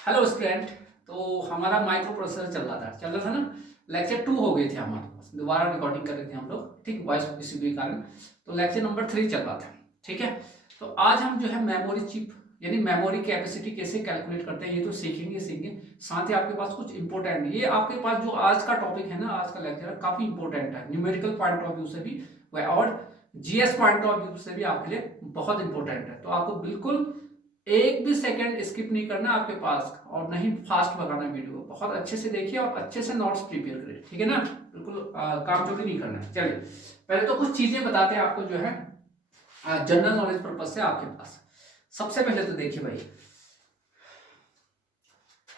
Hello student. तो हमारा micro processor चल रहा था ना। लेक्चर 2 हो गए थे हमारे पास, दोबारा रिकॉर्डिंग कर रहे थे हम लोग, ठीक, वॉइस इश्यू के कारण। तो लेक्चर नंबर 3 चल रहा था, ठीक है। तो आज हम जो है मेमोरी चिप यानी मेमोरी कैपेसिटी कैसे कैलकुलेट करते हैं ये तो सीखेंगे। साथ ही आपके पास कुछ इंपॉर्टेंट, ये आपके पास जो आज का टॉपिक है ना, आज का लेक्चर काफी इंपॉर्टेंट है, न्यूमेरिकल पॉइंट ऑफ व्यू से भी और जीएस पॉइंट ऑफ व्यू से भी आपके लिए बहुत इंपॉर्टेंट है। तो आपको बिल्कुल एक भी सेकंड स्किप नहीं करना आपके पास, और नहीं फास्ट भगाना वीडियो को, बहुत अच्छे से देखिए और अच्छे से नोट्स प्रिपेयर करिए, ठीक है ना। बिल्कुल काम चोरी नहीं करना है। चलिए पहले तो कुछ चीजें बताते हैं आपको जो है जनरल नॉलेज पर्पज से आपके पास। सबसे पहले तो देखिए भाई,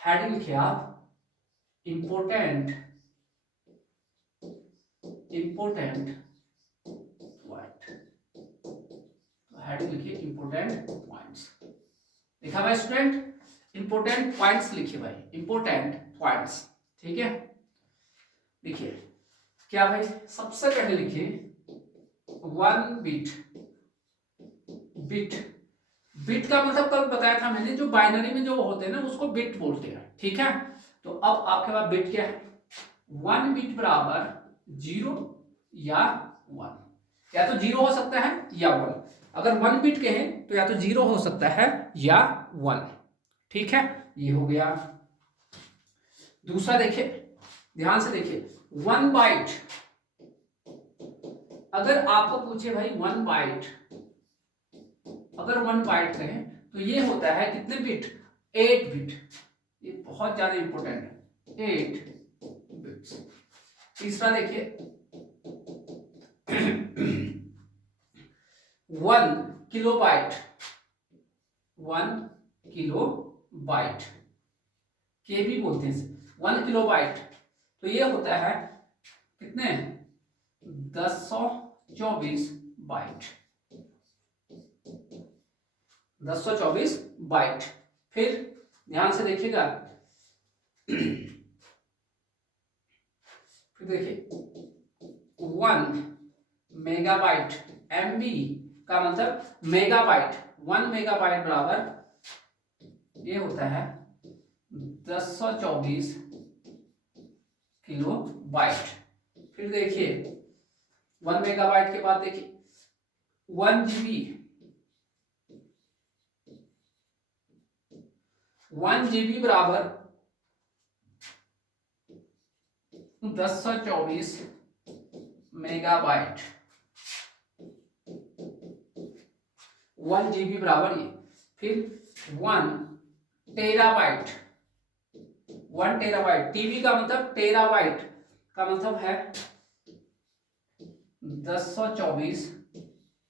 हेडिंग लिखिए आप इंपोर्टेंट पॉइंट। तो हेडिंग लिखिए इंपोर्टेंट पॉइंट्स। लिखा भाई स्टूडेंट, इंपोर्टेंट पॉइंट्स लिखिए भाई, इंपोर्टेंट पॉइंट्स, ठीक है। लिखिए क्या भाई, सबसे पहले लिखिए वन बिट। बिट बिट का मतलब कल बताया था मैंने, जो बाइनरी में जो होते हैं ना उसको बिट बोलते हैं, ठीक है। तो अब आपके पास बिट क्या है, वन बिट बराबर 0 या 1, या तो 0 हो सकता है या 1। अगर वन बिट कहें तो या तो 0 हो सकता है या 1, ठीक है। ये हो गया। दूसरा देखिए, ध्यान से देखिए, वन बाइट। अगर आपको पूछे भाई वन बाइट, अगर वन बाइट कहें तो ये होता है कितने बिट, 8 बिट। ये बहुत ज्यादा इंपॉर्टेंट है, 8 बिट्स। तीसरा देखिए one kilo byte, 1 kilo byte, के भी बोलते हैं 1 किलो बाइट। तो ये होता है कितने, 1024 बाइट, 1024 बाइट। फिर ध्यान से देखिएगा, फिर देखिए 1 मेगाबाइट, एमबी का मतलब मेगाबाइट, 1 मेगाबाइट बराबर ये होता है 1024 किलो बाइट। फिर देखिए 1 मेगाबाइट के बाद देखिए 1 जीबी, 1 जीबी बराबर 1024 मेगाबाइट, 1 जीबी बराबर ये। फिर 1 टेराबाइट, 1 टेराबाइट, टीबी का मतलब टेराबाइट का मतलब है 1024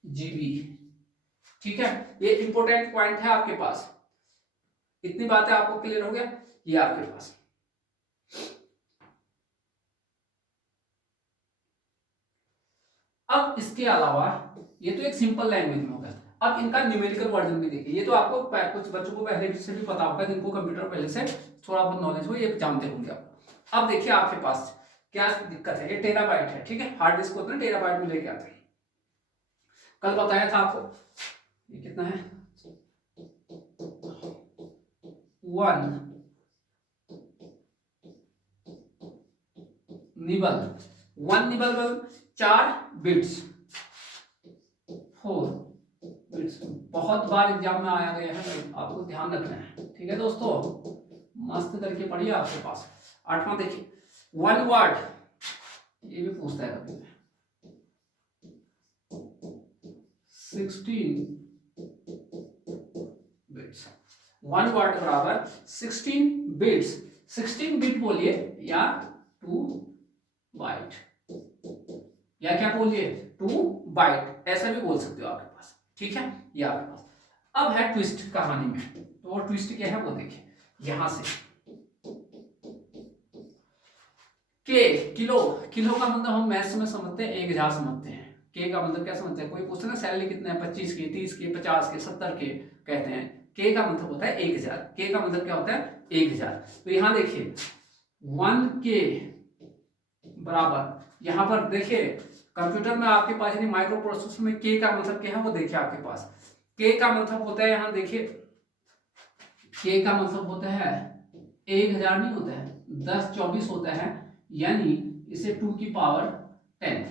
जीबी, ठीक है। ये इंपॉर्टेंट पॉइंट है आपके पास। इतनी बातें आपको क्लियर हो गया, ये आपके पास। अब इसके अलावा ये तो एक सिंपल लैंग्वेज में होगा, अब इनका न्यूमेरिकल वर्जन भी देखिए। ये तो आपको कुछ बच्चों को पहले से भी पता होगा, जिनको कंप्यूटर पहले से थोड़ा बहुत नॉलेज हो, ये जानते होंगे आप। अब देखिए आपके पास क्या दिक्कत है, ये टेराबाइट है, ठीक है। हार्ड डिस्क होता है टेराबाइट में लेके आते हैं। कल बताया था आपको, ये कितना है, 1 निबल, 1 निबल 4 बिट्स, 4 बिट्स। बहुत बार एग्जाम में आया गया है, आपको ध्यान रखना है, ठीक है दोस्तों। मस्त करके पढ़िए आपके पास। 8वां देखिए 1 वर्ड, ये भी पूछता है कभी, 16 बिट्स। 1 वर्ड बराबर 16 बिट्स, 16 बिट बोलिए या 2 बाइट, या क्या बोलिए 2 बाइट, ऐसा भी बोल सकते हो आपके पास, ठीक है। ये आपके पास। अब है ट्विस्ट कहानी में, तो वो ट्विस्ट क्या है वो देखिए यहां से। के किलो, किलो का मतलब हम मैथ्स में समझते हैं 1000 समझते हैं। के का मतलब क्या समझते हैं, कोई पूछते ना सैलरी कितने हैं, 25 की, 30 की, 50 के, 70 के कहते हैं। के का मतलब होता है 1000, के का मतलब क्या होता है 1000। तो यहां देखिए 1 के बराबर, यहां पर देखिए कंप्यूटर में आपके पास यानी माइक्रो प्रोसेसर में के का मतलब क्या है वो देखिए आपके पास। के का मतलब होता है, यहां देखिए के का मतलब होता है 1000 नहीं होता है, 1024 होता है, यानी इसे 2 की पावर 10,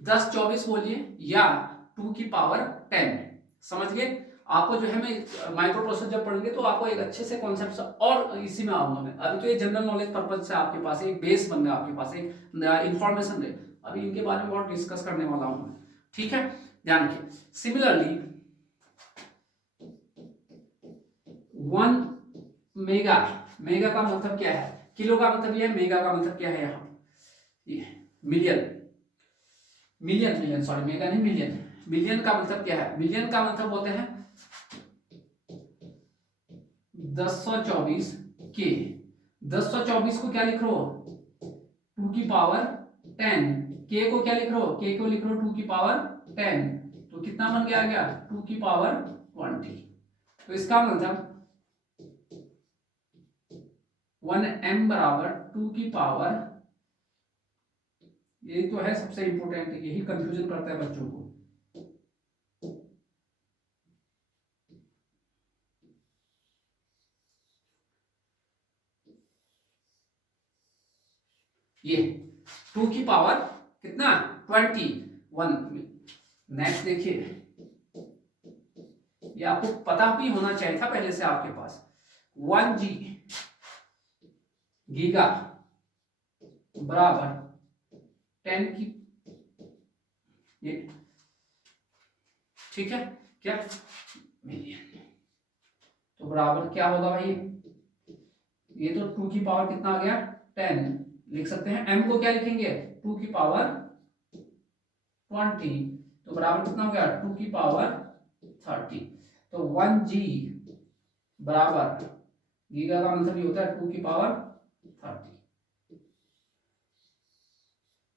1024 बोलिए या 2 की पावर 10। समझ गए? आपको जो है मैं माइक्रो प्रोसेसर जब पढ़ेंगे तो आपको एक अच्छे से कॉन्सेप्ट और इसी में आऊंगा मैं। अभी तो ये जनरल नॉलेज पर्पज से आपके पास एक बेस बन रहा है, आपके पास एक इंफॉर्मेशन रहे। अभी इनके बारे में बहुत डिस्कस करने वाला हूं मैं, ठीक है, ध्यान रखिए। सिमिलरली 1 मेगा, मेगा का मतलब क्या है, किलो का मतलब ये है, मेगा का मतलब क्या है यहाँ, ये million, million million sorry mega नहीं मिलियन। मिलियन का मतलब क्या है, मिलियन का मतलब होते हैं 1024 के। 1024 को क्या लिख रहे हो, 2 की पावर 10। के को क्या लिख रहे हो, के को लिख रहे हो 2 की पावर 10, तो कितना बन गया, आ गया 2 की पावर 20। तो इसका मतलब 1m बराबर 2 की पावर, ये तो है सबसे इंपॉर्टेंट, यही कंफ्यूजन करता है बच्चों को। ये 2 की पावर कितना 21। नेक्स्ट देखिए, ये आपको पता भी होना चाहिए था पहले से आपके पास, 1 गीगा बराबर 10 की, ये ठीक है क्या, मिलियन, तो बराबर क्या होगा भाई, ये तो 2 की पावर कितना आ गया 10 लिख सकते हैं। m को क्या लिखेंगे 2 की पावर 20, तो बराबर कितना हो गया 2 की पावर 30। तो 1 G बराबर, गीगा का मतलब ये होता है 2 की पावर 30।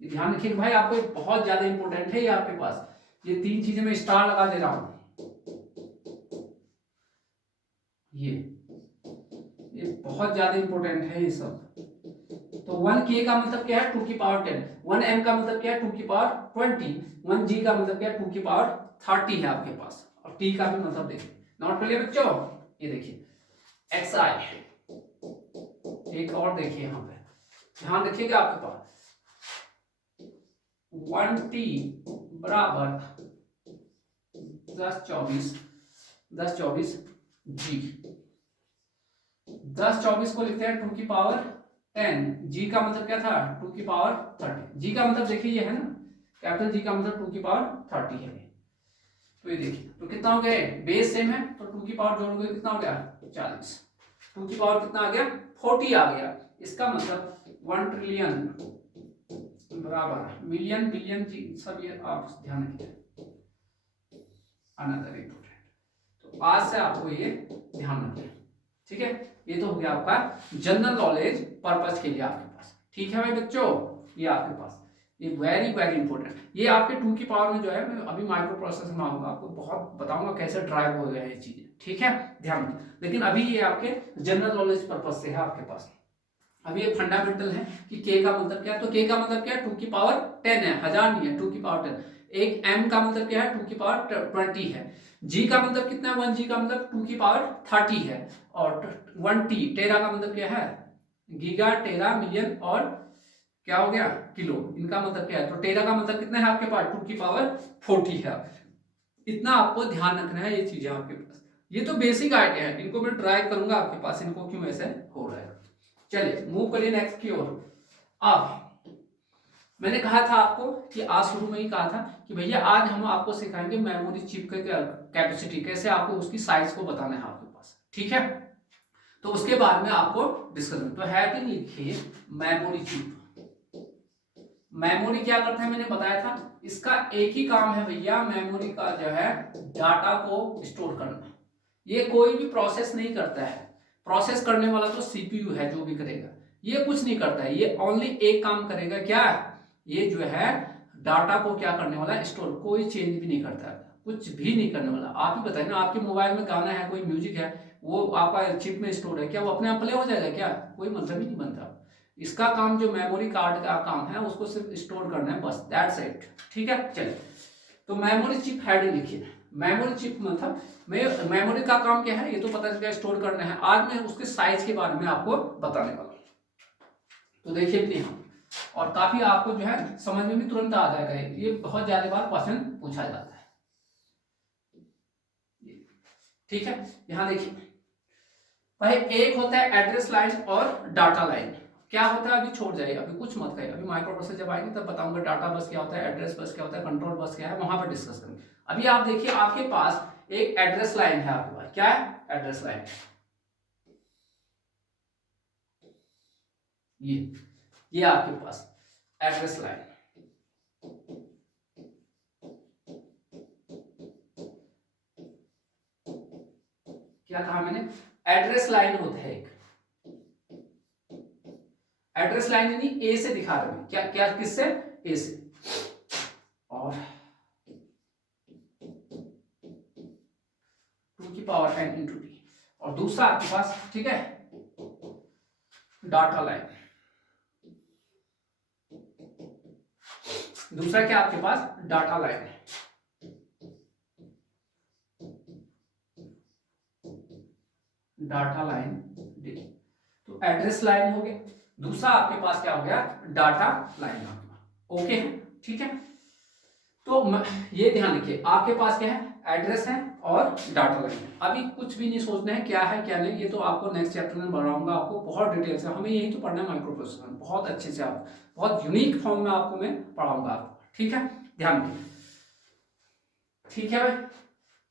ये ध्यान रखिए भाई, आपको बहुत ज्यादा इंपॉर्टेंट है ये आपके पास, ये 3 चीजें मैं स्टार लगा दे रहा हूं। ये बहुत ज्यादा इंपॉर्टेंट है ये सब। तो 1k का मतलब क्या है 2 की पावर 10, 1m का मतलब क्या है 2 की पावर 20, 1g का मतलब क्या है 2 की पावर 30 है आपके पास, और t का भी मतलब देखिए। नोट कर लिया बच्चों, ये देखिए xi, एक और देखिए यहाँ पे ध्यान रखिएगा, आपके पास 1t बराबर 1024 g, 1024 को लिखते हैं 2 की पावर 10, g का मतलब क्या था 2 की पावर 30, g का मतलब देखिए ये है ना, कैपिटल G का मतलब 2 की पावर 30 है। तो ये देखिए तो कितना हो गया, बेस सेम है तो 2 की पावर जोड़ोगे कितना हो गया 40, 2 की पावर कितना आ गया 40 आ गया। इसका मतलब 1 ट्रिलियन बराबर मिलियन, बिलियन जी सब ये आप ध्यान रखिए, अनदर इंपॉर्टेंट। तो आज से आपको ये ध्यान रखना, ठीक है। ये तो हो गया आपका जनरल नॉलेज पर्पज के लिए आपके पास, ठीक है भाई बच्चों, ये आपके पास ये वेरी वेरी इंपॉर्टेंट। ये आपके 2 की पावर में जो है, मैं अभी माइक्रो प्रोसेसर में आऊंगा, आपको बहुत बताऊंगा कैसे ड्राइव हो गया ये चीजें, ठीक है, ध्यान रखिए। लेकिन अभी ये आपके जनरल नॉलेज पर्पज से है आपके पास। अभी ये फंडामेंटल है कि के का मतलब क्या है, तो के का मतलब क्या है 2 की पावर 10 है, 1000 नहीं है 2 की पावर 10। एक m का मतलब क्या है 2 की पावर 20 है। g का मतलब कितना है 1 g का मतलब 2 की पावर 30 है। और 1 t टेरा का मतलब क्या है, गीगा, टेरा, मिलियन और क्या हो गया किलो, इनका मतलब क्या है, तो टेरा का मतलब कितना है आपके पास 2 की पावर 40 है। इतना आपको ध्यान रखना है ये चीजें आपके पास, ये तो बेसिक आइडिया है, इनको मैं ट्राई करूंगा आपके पास, इनको क्यों ऐसे हो रहा है। चलिए मूव करिए नेक्स्ट की ओर। अब मैंने कहा था आपको कि आज शुरू में ही कहा था कि भैया आज हम आपको सिखाएंगे मेमोरी चिप के कैपेसिटी, कैसे आपको उसकी साइज को बताना है आपके पास, ठीक है। तो उसके बाद में आपको डिस्कस, तो हेडिंग लिखिए मेमोरी चिप। मेमोरी क्या करता है मैंने बताया था, इसका एक ही काम है भैया, मेमोरी का जो है डाटा को स्टोर करना। ये कोई भी प्रोसेस नहीं करता है, प्रोसेस करने वाला तो सीपीयू है जो भी करेगा, ये कुछ नहीं करता है, ये ओनली एक काम करेगा क्या, ये जो है डाटा को क्या करने वाला है स्टोर, कोई चेंज भी नहीं करता है, कुछ भी नहीं करने वाला। आप ही बताइए ना, आपके मोबाइल में गाना है, कोई म्यूजिक है, वो आपका चिप में स्टोर है, क्या वो अपने आप प्ले हो जाएगा क्या, कोई मतलब ही नहीं बनता। इसका काम जो मेमोरी कार्ड का काम है उसको सिर्फ स्टोर करना है बस, दैट्स इट, ठीक है। चलिए तो मेमोरी चिप हेडिंग लिखिए, मेमोरी चिप मतलब मेमोरी का काम क्या है ये तो पता चल गया, स्टोर करना है। आज मैं उसके साइज के बारे में आपको बताने वाला हूँ। तो देखिए अपने यहाँ, और काफी आपको जो है समझ में भी तुरंत आ जाएगा, ये बहुत ज्यादा बार क्वेश्चन पूछा जाता है। ठीक है, यहाँ देखिए भाई एक होता है एड्रेस लाइन और डाटा लाइन। क्या होता है अभी छोड़ जाइए, अभी कुछ मत कहिए, अभी माइक्रो प्रोसेसर जब आएंगे तब बताऊंगा डाटा बस क्या होता है, एड्रेस बस क्या होता है, कंट्रोल बस क्या है, वहां पर डिस्कस करेंगे। अभी आप देखिए आपके पास एक एड्रेस लाइन है, आपके पास क्या है, एड्रेस लाइन। ये आपके पास एड्रेस लाइन, क्या कहा मैंने, एड्रेस लाइन होता है एक, एड्रेस लाइन यानी ए से दिखा रहे हैं, क्या क्या किससे, ए से, और 2 की पावर n इंटू डी, और दूसरा आपके पास ठीक है डाटा लाइन, दूसरा क्या आपके पास डाटा लाइन है, डाटा लाइन डी। तो एड्रेस लाइन हो गया, दूसरा आपके पास क्या हो गया, डाटा लाइन आपके पास। ओके है, ठीक है। तो ये ध्यान रखिए आपके पास क्या है, एड्रेस है और डाटा लाइन है। अभी कुछ भी नहीं सोचना है क्या है क्या नहीं, ये तो आपको नेक्स्ट चैप्टर में बढ़ाऊंगा, आपको बहुत डिटेल से, हमें यही तो पढ़ना है माइक्रो प्रोसेसर में, बहुत अच्छे से आप बहुत यूनिक फॉर्म में आपको मैं पढ़ाऊंगा आपको, ठीक है, ध्यान रखिए, ठीक है भाई।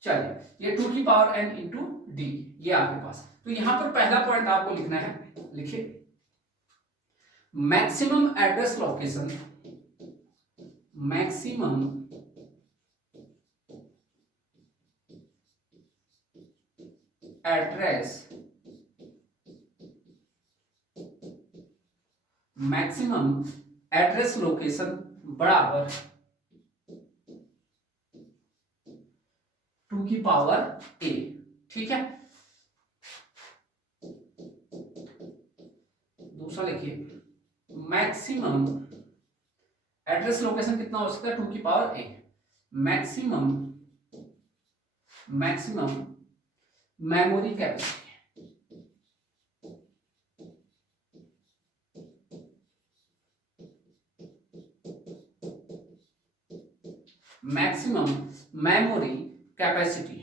चलिए ये 2 की पावर n इंटू डी, ये आपके पास। तो यहां पर पहला पॉइंट आपको लिखना है, लिखिए maximum address location, maximum address, maximum address location बराबर 2 की पावर a, ठीक है। दूसरा लिखिए मैक्सिमम एड्रेस लोकेशन कितना हो सकता है, 2 की power a, maximum memory capacity, maximum memory capacity,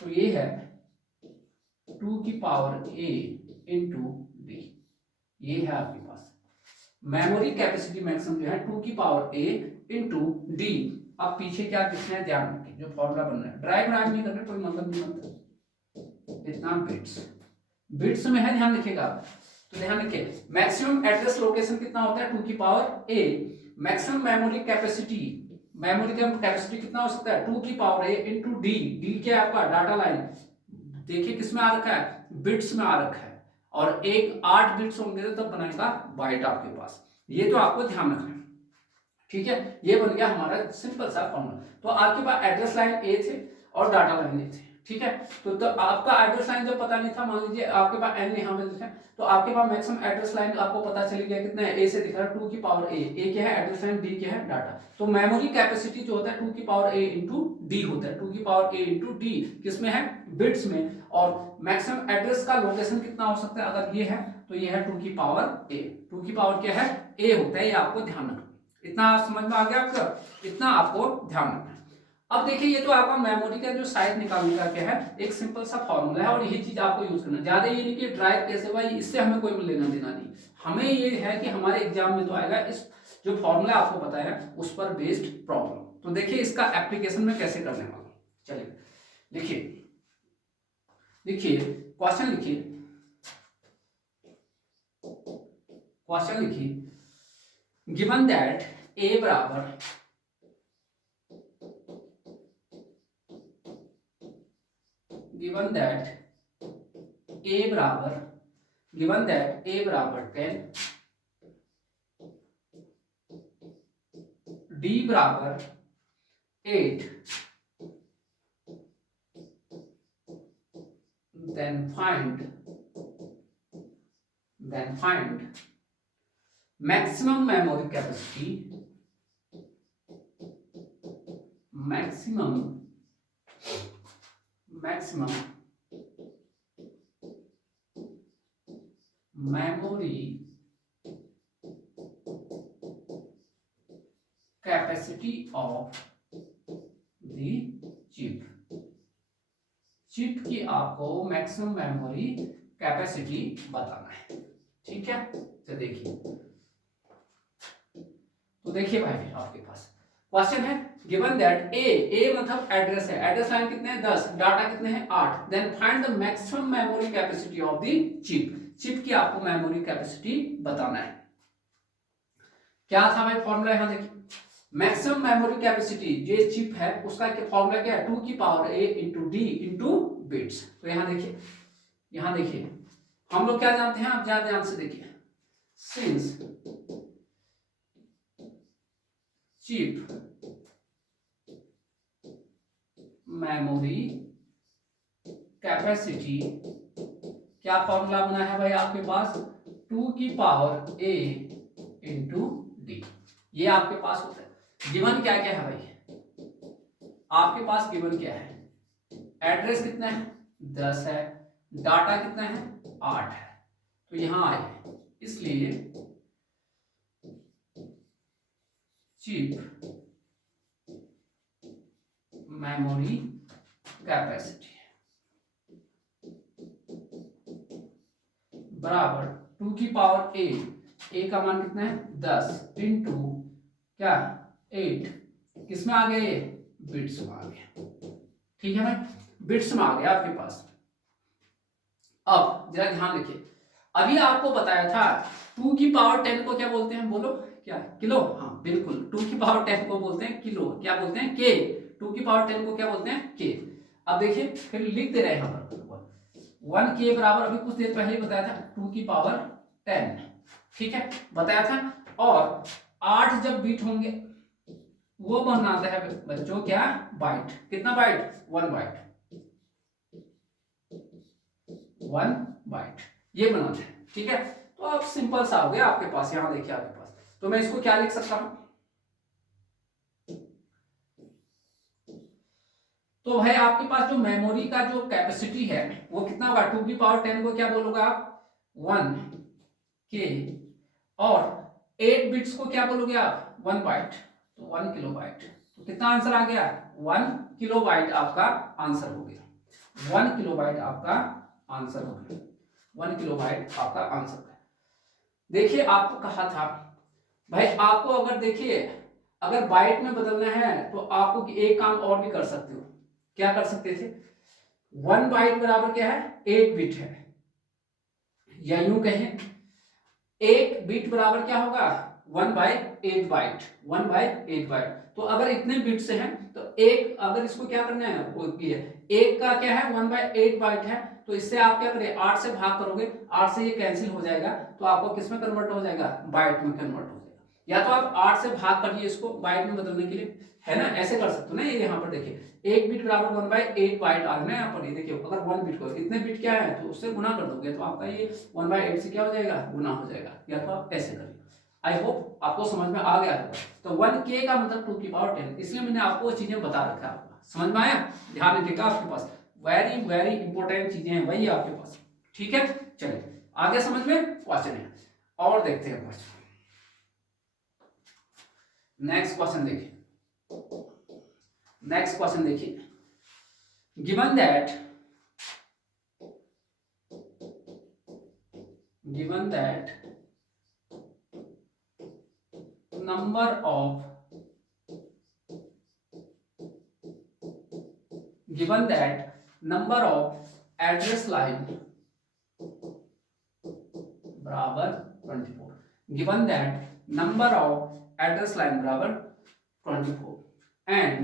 तो ये है 2 की पावर a इंटू डी, ये है आपके पास मेमोरी कैपेसिटी मैक्सिमम जो है 2 की पावर a इंटू डी। अब पीछे क्या लिखना है ध्यान रखिए, जो फॉर्मूला बन रहा है ड्राइव नहीं करना, कोई मतलब नहीं बनता, इतना बिट्स, बिट्स में है, ध्यान रखिएगा। तो ध्यान रखिए मैक्सिमम एड्रेस लोकेशन कितना होता है, 2 की power a, maximum memory capacity, memory का कैपेसिटी कितना हो सकता है, 2 की power a into D, D क्या है आपका डाटा लाइन, देखिए किसमें आ रखा है, बिट्स में आ रखा है, और एक 8 बिट्स होंगे तो तब बनेगा बाइट आपके पास, ये तो आपको ध्यान रखना है, ठीक है। ये बन गया हमारा सिंपल सा फॉर्मूला। तो आपके पास एड्रेस लाइन ए थे और डाटा लाइन ए थे, ठीक है। तो आपका एड्रेस लाइन जब पता नहीं था, मान लीजिए आपके पास एन यहाँ पे लिखा है, तो आपके पास मैक्सिमम एड्रेस लाइन आपको पता चली गया कितना है, ए से दिख रहा है 2 की पावर ए क्या है एड्रेस लाइन, डी क्या है डाटा। तो मेमोरी कैपेसिटी जो होता है 2 की पावर ए इंटू डी होता है, 2 की पावर ए इंटू डी किसमें है, बिट्स में, और मैक्सिमम एड्रेस का लोकेशन कितना हो सकता है, अगर ये है तो ये है 2 की पावर ए, 2 की पावर क्या है ए होता है, ये आपको ध्यान रखना, इतना समझ में आ गया आपका, इतना आपको ध्यान रखना है। अब देखिए ये तो आपका मेमोरी का जो साइज निकालने का क्या है, एक सिंपल सा फॉर्मूला है, और यही चीज आपको यूज करना, ज्यादा ये नहीं कि ड्राइव कैसे भाई, इससे हमें कोई लेना देना नहीं, हमें ये है कि हमारे एग्जाम में तो आएगा इस जो फॉर्मूला आपको पता है उस पर बेस्ड प्रॉब्लम। तो देखिए इसका एप्लीकेशन में कैसे करने वाला, चलिए लिखिए, लिखिए क्वेश्चन, लिखिए क्वेश्चन, लिखिए गिवन दैट ए बराबर गिवन दैट ए बराबर 10, डी बराबर 8, then find maximum memory capacity, maximum maximum memory capacity of the chip. Chip की आपको मैक्सिमम मेमोरी कैपेसिटी बताना है, ठीक है। तो देखिए, भाई आपके पास क्वेश्चन है गिवन दैट ए मतलब एड्रेस है, एड्रेस लाइन कितने हैं 10, डाटा कितने हैं 8, then find the maximum memory capacity of the chip. Chip की आपको मेमोरी कैपेसिटी बताना है। क्या था भाई फॉर्मूला, यहां देखिए मैक्सिमम मेमोरी कैपेसिटी जो चिप है उसका फॉर्मूला क्या है, 2 की power a into D into bits. तो यहां देखिए हम लोग क्या जानते हैं, आप ज्यादा ध्यान से देखिए, सिंस चिप मेमोरी कैपेसिटी, क्या फॉर्मूला बना है भाई आपके पास, 2 की पावर a इंटू डी, ये आपके पास होता है। गिवन क्या क्या है भाई, आपके पास गिवन क्या है, एड्रेस कितना है 10 है, डाटा कितना है 8 है, तो यहां आए, इसलिए चिप मेमोरी कैपेसिटी बराबर 2 की पावर a का मान कितना है 10 इंटू क्या 8, किसमें आ गया ये, बिट्स में आ गया, ठीक है भाई, बिट्स में आ गया आपके पास। अब जरा ध्यान रखिए, अभी आपको बताया था 2 की पावर 10 को क्या बोलते हैं, बोलो क्या, किलो, हाँ बिल्कुल, 2 की पावर 10 को बोलते हैं किलो, क्या बोलते हैं के, 2 की पावर 10 को क्या बोलते हैं के। अब देखिए फिर लिख दे रहे हैं यहाँ पर 1 के बराबर, अभी कुछ देर पहले ही बताया था 2 की पावर 10, ठीक है बताया था, और 8 जब बीट होंगे वो बनाता है बच्चों क्या, बाइट, कितना बाइट 1 बाइट, 1 बाइट ये बनाते हैं, ठीक है। तो अब सिंपल सा हो गया आपके पास, यहां देखिए आपके पास, तो मैं इसको क्या लिख सकता हूं, तो भाई आपके पास जो मेमोरी का जो कैपेसिटी है वो कितना होगा, 2 की पावर 10 को क्या बोलोगे आप 1 के, और 8 बिट्स को क्या बोलोगे आप 1 बाइट, तो 1 किलो बाइट, तो कितना आंसर आ गया 1 किलो बाइट आपका आंसर हो गया, 1 किलो बाइट आपका आंसर हो गया, 1 किलो बाइट आपका आंसर है। देखिए आपको कहा था भाई, आपको अगर देखिए अगर बाइट में बदलना है तो आपको एक काम और भी कर सकते हो, क्या कर सकते थे, 1 बाइट बराबर क्या है 8 बिट है, या यूं कहें 1 बिट बराबर क्या होगा 1 बाई 8 बाइट, 1 बाई 8 बाइट। तो अगर इतने बिट से हैं तो एक, अगर इसको क्या करना है वो ये एक का क्या है 1 बाई 8 बाइट है, तो इससे आप क्या करें 8 से भाग करोगे, 8 से ये कैंसिल हो जाएगा, तो आपको किस में कन्वर्ट हो जाएगा, बाइट में कन्वर्ट हो जाएगा, या तो आप 8 से भाग करिए इसको बाइट में बदलने के लिए, है ना, ऐसे कर सकते हो ना। ये यहाँ पर देखिए 1 बिट बराबर 1 बाई 8 बाइट आ रहा है यहाँ पर, ये देखिए अगर 1 बिट को इतने बिट क्या है तो उससे गुना कर दोगे तो आपका ये 1 बाई 8 से क्या हो जाएगा, गुना हो जाएगा, या तो आप ऐसे करिए। आई होप आपको समझ में आ गया होगा। तो 1k का मतलब 2 की पावर 10, इसलिए मैंने आपको चीजें बता रखा है, आपको समझ में आया, ध्यान रखिएगा, आपके पास वेरी वेरी इंपॉर्टेंट चीजें हैं वही आपके पास, ठीक है। चलिए आगे समझ में क्वेश्चन है और देखते हैं क्वेश्चन, नेक्स्ट क्वेश्चन देखिए, नेक्स्ट क्वेश्चन देखिए, given that number of address line बराबर 24, given that number of address line बराबर 24 and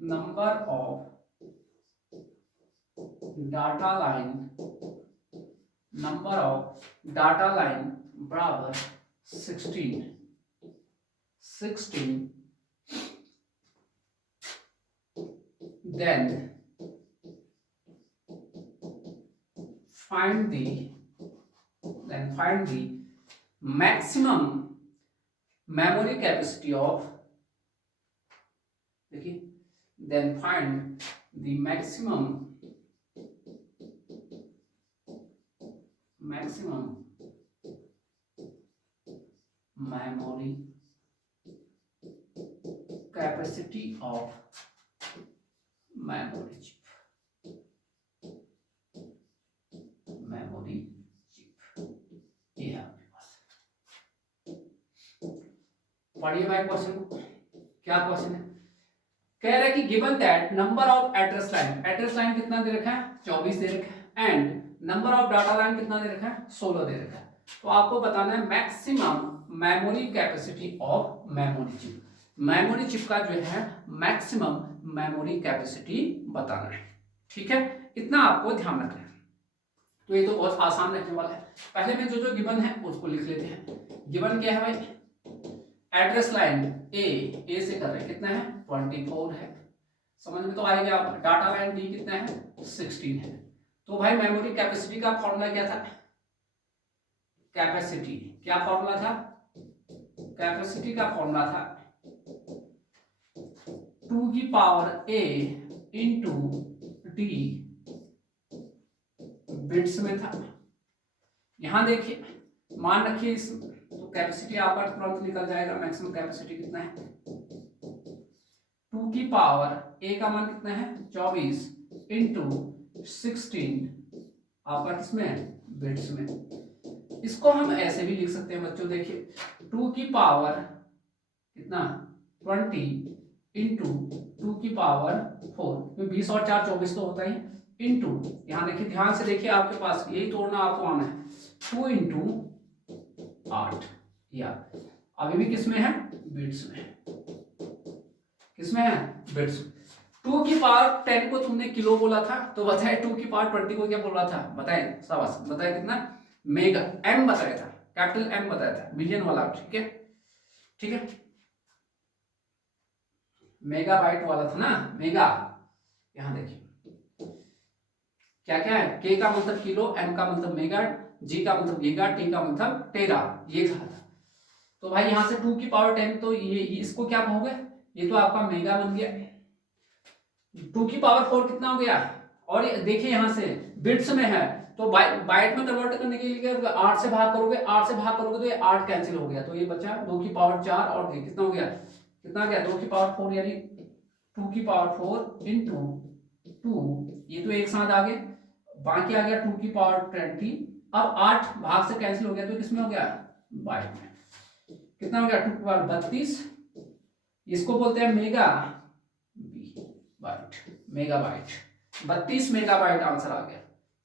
number of data line बराबर 16, then find the maximum memory capacity of, देखिए, then find the maximum memory capacity of memory chip, memory chip, ये है आपके पास। पढ़िए भाई question को, क्या क्वेश्चन है, कह रहा है कि given that number of address line कितना दे रखा है, 24 दे रखा है, and number of data line कितना दे रखा है, 16 दे रखा है। तो आपको बताना है maximum memory capacity of memory chip, memory chip का जो है मैक्सिमम मेमोरी कैपेसिटी बताना है। ठीक है, इतना आपको ध्यान रखना है। तो ये तो बहुत आसान रहने वाला है। पहले में जो गिवन है उसको लिख लेते हैं। गिवन क्या है भाई, एड्रेस लाइन ए से कर रहे हैं, कितना है 24 है, समझ में तो आएगा। डाटा लाइन डी कितना है 16 है। तो भाई मेमोरी कैपेसिटी का फॉर्मूला क्या था, कैपेसिटी क्या फॉर्मूला था, कैपेसिटी का फॉर्मूला था 2 की पावर ए इंटू डी बिट्स में था। यहां देखिए मान रखिए इस, तो कैपेसिटी आपका तुरंत निकल जाएगा। मैक्सिमम कैपेसिटी कितना है 2 की पावर ए का मान कितना है 24 इंटू 16 आपका किसमें बिट्स में। इसको हम ऐसे भी लिख सकते हैं बच्चों, देखिए 2 की पावर कितना 20 इंटू 2 की पावर 4, 20 और 4 24 तो होता ही, इंटू यहाँ देखिए ध्यान से देखिए, आपके पास यही तोड़ना आपको आना है 2 इंटू 8, या अभी भी किसमें है बिट्स में, किसमें है बिट्स। 2 की पावर 10 को तुमने किलो बोला था, तो बताए 2 की पावर 20 को क्या बोल रहा था, बताए शाबाश, बताए कितना मेगा, एम बताया था, कैपिटल एम बताया था, मिलियन वाला। ठीक है, ठीक है, मेगाबाइट वाला था ना मेगा। यहां देखिए क्या क्या है, के का मतलब किलो, एम का मतलब मेगा, जी का मतलब गीगा, टी का मतलब टेरा, ये था। तो भाई यहां से 2 की पावर 10, तो ये इसको क्या कहोगे, ये तो आपका मेगा बन गया। 2 की पावर 4 कितना हो गया, और देखिए यहां से बिट्स में है, तो बाइट में कन्वर्ट करने के लिए 8 से भाग करोगे, 8 से भाग करोगे तो ये 8 कैंसिल हो गया, तो ये बचा 2 की पावर 4 और कितना हो गया, कितना गया 2 की पावर 4, यानी 2 की पावर 4 इंटू 2, ये तो एक साथ आ गए, बाकी आ गया 2 की पावर 20। अब 8 भाग से कैंसिल हो गया, तो किसमें हो गया बाइट में, कितना हो गया 2 की पावर 32, इसको बोलते हैं mega byte, megabyte, 32 megabyte answer आ गया।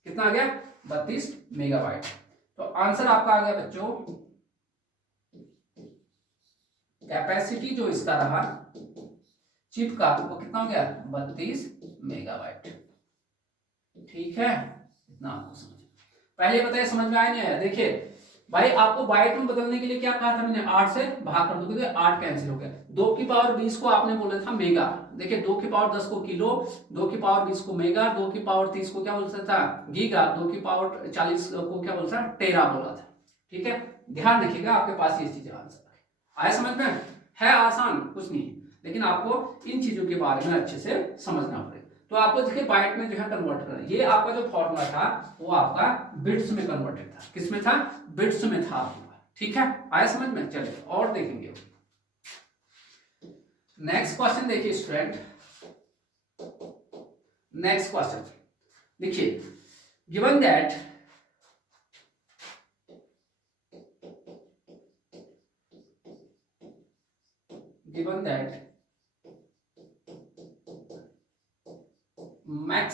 कितना आ गया 32 मेगाबाइट। तो आंसर आपका आ गया बच्चों, कैपेसिटी जो इसका रहा चिप का वो कितना हो गया 32 मेगाबाइट। ठीक है, इतना आपको समझ, पहले बताइए समझ में आया नहीं आया। देखिए भाई आपको बाइट में बदलने के लिए क्या कहा था मैंने, 8 से भाग कर दोगे तो 8 कैंसिल हो गया। 2 की पावर 20 को आपने बोला था मेगा, देखिए 2 की पावर 10 को किलो, 2 की पावर 20 को मेगा, 2 की पावर 30 को क्या बोलता था गीगा, 2 की पावर 40 को क्या बोलता था टेरा बोला था। ठीक है, ध्यान रखिएगा आपके पास ये चीजें आंसर आया समझ में, है आसान कुछ नहीं, लेकिन आपको इन चीजों के बारे में अच्छे से समझना पड़ेगा। तो आपको देखिए बाइट में जो है कन्वर्ट करना, ये आपका जो फॉर्मूला था वो आपका बिट्स में कन्वर्टेड था, किसमें था बिट्स में था आपका। ठीक है, आया समझ में, चलिए और देखेंगे। नेक्स्ट क्वेश्चन देखिए स्टूडेंट, नेक्स्ट क्वेश्चन देखिए, given that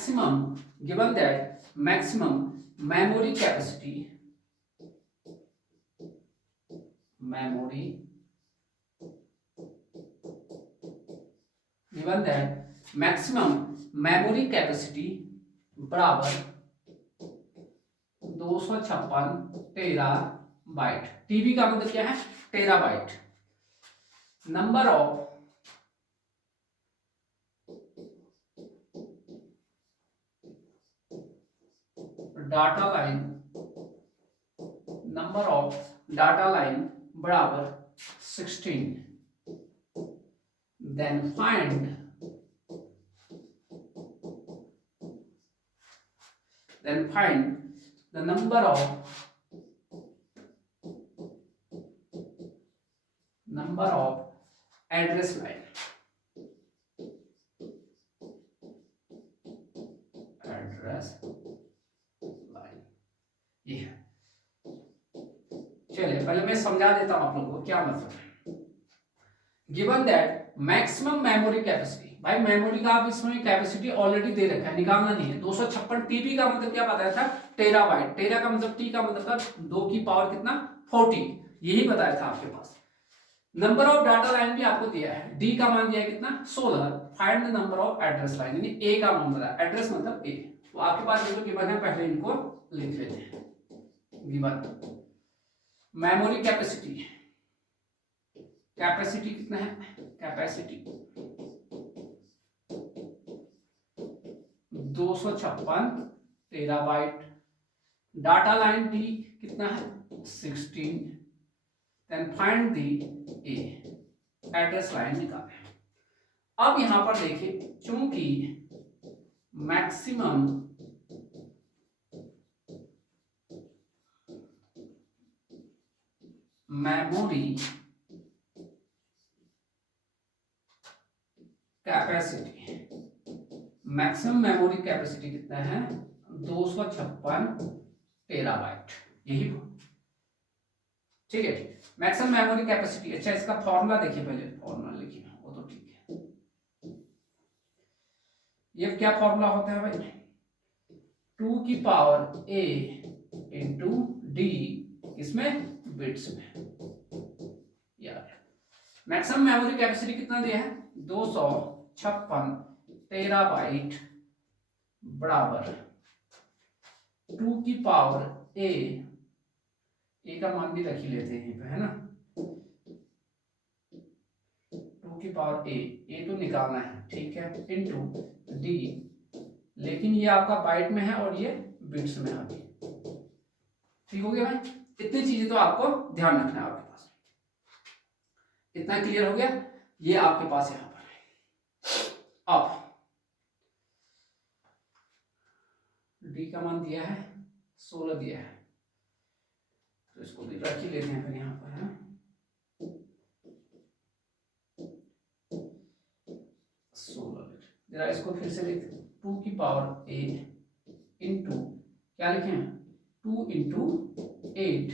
maximum memory capacity बराबर 256 टेरा बाइट, टीबी का मतलब क्या है tera byte. Number of data line बराबर 16, then find the number of address line. ये है। चलिए पहले मैं समझा देता हूं आप लोगों को क्या मतलब है। Given that maximum memory capacity, भाई मेमोरी का आप इसमें कैपेसिटी ऑलरेडी दे रखा है, निकालना नहीं है। 256 टीबी का मतलब क्या बताया था, टेराबाइट। टेरा का मतलब टी का मतलब था 2 की पावर कितना 40, यही बताया था आपके पास। नंबर ऑफ डाटा लाइन भी आपको दिया है, डी का मान दिया है कितना 16। Find the number of address line, यानी ए का मान बताया, एड्रेस मतलब ए। तो आपके पास जो गिवन है पहले इनको लिख लेते हैं। गिवन मेमोरी कैपेसिटी, कैपेसिटी कितना है, capacity 256 terabyte. Data line D कितना है 16, then find the a, address line निकालें। अब यहां पर देखिए, चूंकि maximum memory capacity, maximum memory capacity कितना है 256 टेराबाइट, यही ठीक है। मैक्सिमम मेमोरी कैपेसिटी, अच्छा इसका फॉर्मूला देखिए, पहले फॉर्मूला लिखिए, वो तो ठीक है। ये क्या फॉर्मूला होता है भाई, 2 की पावर a इंटू डी, इसमें बिट्स में। यार मैक्सिमम मेमोरी कैपेसिटी कितना दिया है 256 टेराबाइट बराबर 2 की पावर a, ए का मान भी रख ही लेते हैं पे, है ना। 2 की पावर ए तो निकालना है, ठीक है, इनटू डी, लेकिन ये आपका बाइट में है और ये बिट्स में है। ठीक हो गया भाई, इतनी चीजें तो आपको ध्यान रखना है आपके पास। इतना क्लियर हो गया, ये आपके पास यहां पर है। अब डी का मान दिया है 16 दिया है, तो इसको भी रख ही लेते हैं फिर यहां पर, है 16। जरा इसको फिर से लिख, 2 की पावर ए इंटू क्या लिखें 2 इंटू 8,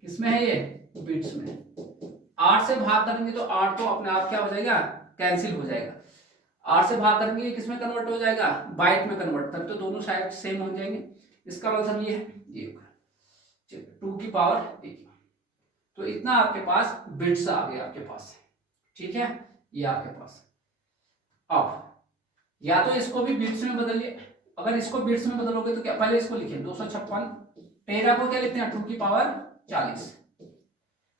किसमें है ये बिट्स में। 8 से भाग करेंगे तो 8 तो अपने आप क्या हो जाएगा, कैंसिल हो जाएगा। 8 से भाग करेंगे किसमें कन्वर्ट हो जाएगा, बाइट में कन्वर्ट, तब तो दोनों साइड सेम हो जाएंगे। इसका मतलब ये है, ये होगा 2 की पावर ए, तो इतना आपके पास बिट्स आ गया आपके पास, ठीक है, ये आपके पास। अब या तो इसको भी बिट्स में बदलिए, अगर इसको बिट्स में बदलोगे तो क्या, पहले इसको लिखिए 256 टेरा को क्या लिखते हैं 2 की पावर 40,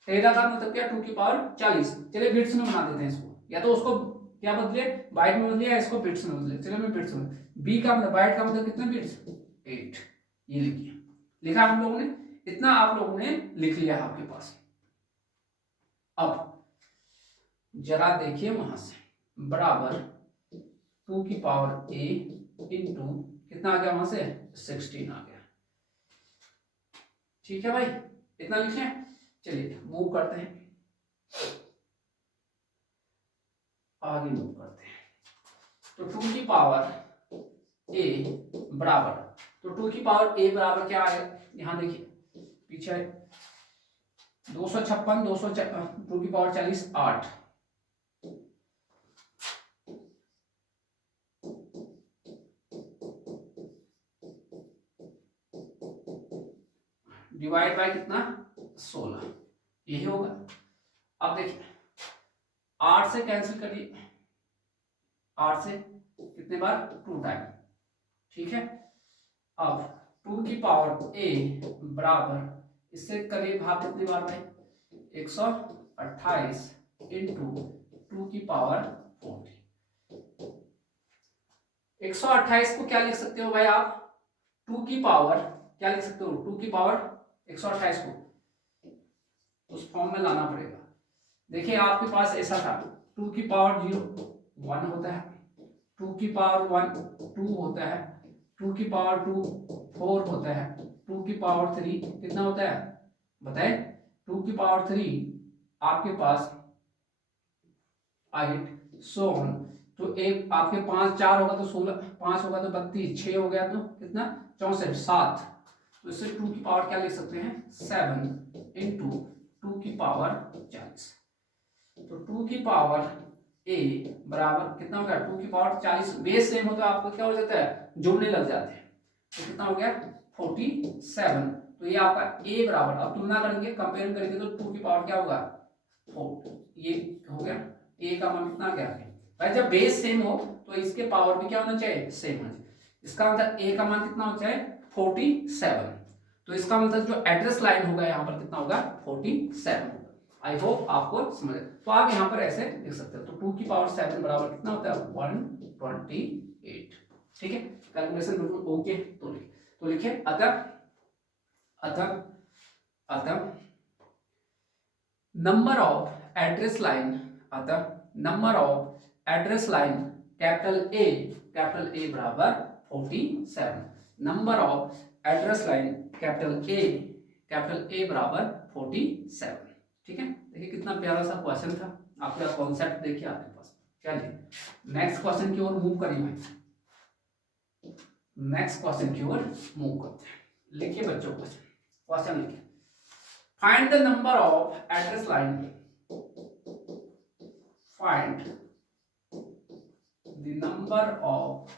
टेरा का मतलब क्या 2 की पावर 40। चलिए बिट्स में बना देते हैं इसको, या तो उसको क्या बदले बाइट में बदलिए, या इसको बिट्स में बदले। चलिए मैं बिट्स में, बी का मतलब बाइट का मतलब कितने बिट्स 8, ये लिखिए, लिखा हम लोगों ने, इतना आप लोगों ने लिख लिया आपके पास। अब जरा देखिए वहां से, बराबर 2 की पावर ए इंटू कितना आ गया वहां से 16 आ गया, ठीक है भाई, इतना लिखे। चलिए मूव करते हैं, आगे मूव करते हैं। तो 2 की पावर ए बराबर, तो 2 की पावर ए बराबर क्या आएगा, यहां देखिए पीछे 256 2 की पावर 40 8, डिवाइड बाय कितना 16, यही होगा। अब देखिए 8 से कैंसिल करिए, 8 से कितने बार 2 टाइम, ठीक है। अब 2 की पावर ए बराबर, इससे करिए भाग कितनी बार भाई 128 इंटू 2 की पावर 40। 128 को क्या लिख सकते हो भाई आप, 2 की पावर क्या लिख सकते हो, 2 की पावर 128 को उस फॉर्म में लाना पड़ेगा। देखिए आपके पास ऐसा था 2 की पावर 0 1 होता है, 2 की पावर 1 2 होता है, 2 की पावर 2 4 होता है, 2 की पावर 3 कितना होता है बताए, 2 की पावर 3 आपके पास 8 सो ऑन। तो एक आपके 5 4 होगा तो 16, 5 होगा तो 32, 6 हो गया तो कितना 64 7। तो इससे 2 की पावर क्या लिख सकते हैं 7 इंटू 2 की पावर 40। तो 2 की पावर ए बराबर कितना हो गया 2 की पावर 40, बेस सेम हो तो आपको क्या हो जाता है जोड़ने लग जाते हैं। तो कितना हो गया 47। तो ये आपका ए बराबर, अब तुलना करेंगे कंपेयर करेंगे तो 2 की पावर क्या होगा 4, ये हो गया ए का मान कितना गया भाई, जब बेस सेम हो तो इसके पावर भी क्या होना चाहिए सेम होना चाहिए। इसका मतलब ए का मान कितना होना चाहिए 47। तो इसका मतलब जो एड्रेस लाइन होगा यहाँ पर कितना होगा 47 होगा। आई होप आपको समझ, तो आप यहाँ पर ऐसे लिख सकते हो। तो 2 की पावर 7 बराबर कितना होता है 128। ठीक है, कैलकुलेशन बिल्कुल ओके। तो लिखिए अतः अतः अतः नंबर ऑफ एड्रेस लाइन, अतः number of address line capital A बराबर 47। Number of address line capital A बराबर 47। ठीक है, देखिए कितना प्यारा सा क्वेश्चन था, आपका कॉन्सेप्ट देखिए आपके पास। चलिए नेक्स्ट क्वेश्चन की ओर मूव करिए भाई, नेक्स्ट क्वेश्चन की ओर मूव करते हैं। लिखिए बच्चों क्वेश्चन लिखिए, find the number of address line, find the number of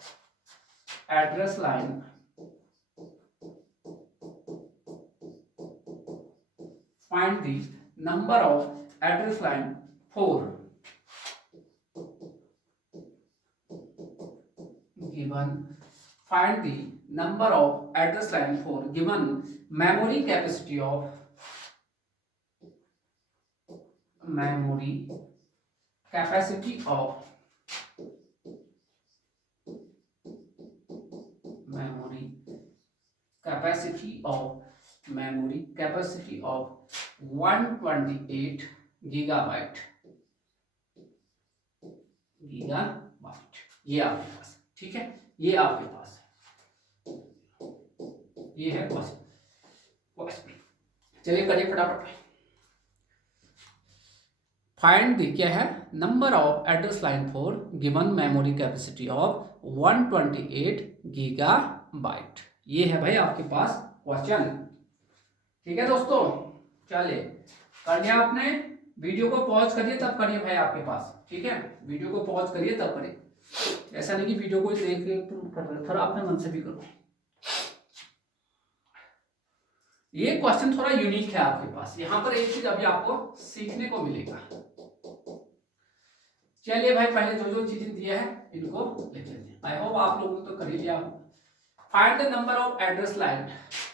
address line, find the number of address line for given, find the number of address line for given memory capacity of memory capacity of memory capacity of 128 gigabyte ये आपके पास। ठीक है, ये आपके पास है, ये है question. चलिए करिए फटाफट। फाइंड द क्या है number of address line for given memory capacity of 128 gigabyte. ये है भाई आपके पास क्वेश्चन। ठीक है दोस्तों, चलिए कर लिया आपने, वीडियो को पॉज करिए तब करिए भाई आपके पास। ठीक है, वीडियो को पॉज करिए तब करिए, ऐसा नहीं कि वीडियो को देख के कर रहे, थोड़ा अपने मन से भी करो। ये क्वेश्चन थोड़ा यूनिक है आपके पास, यहां पर एक चीज अभी आपको सीखने को मिलेगा। चलिए भाई पहले जो चीजें दिया है इनको लिख लेते हैं। आई होप आप लोगों ने तो कर ही लिया। Find the number of address line,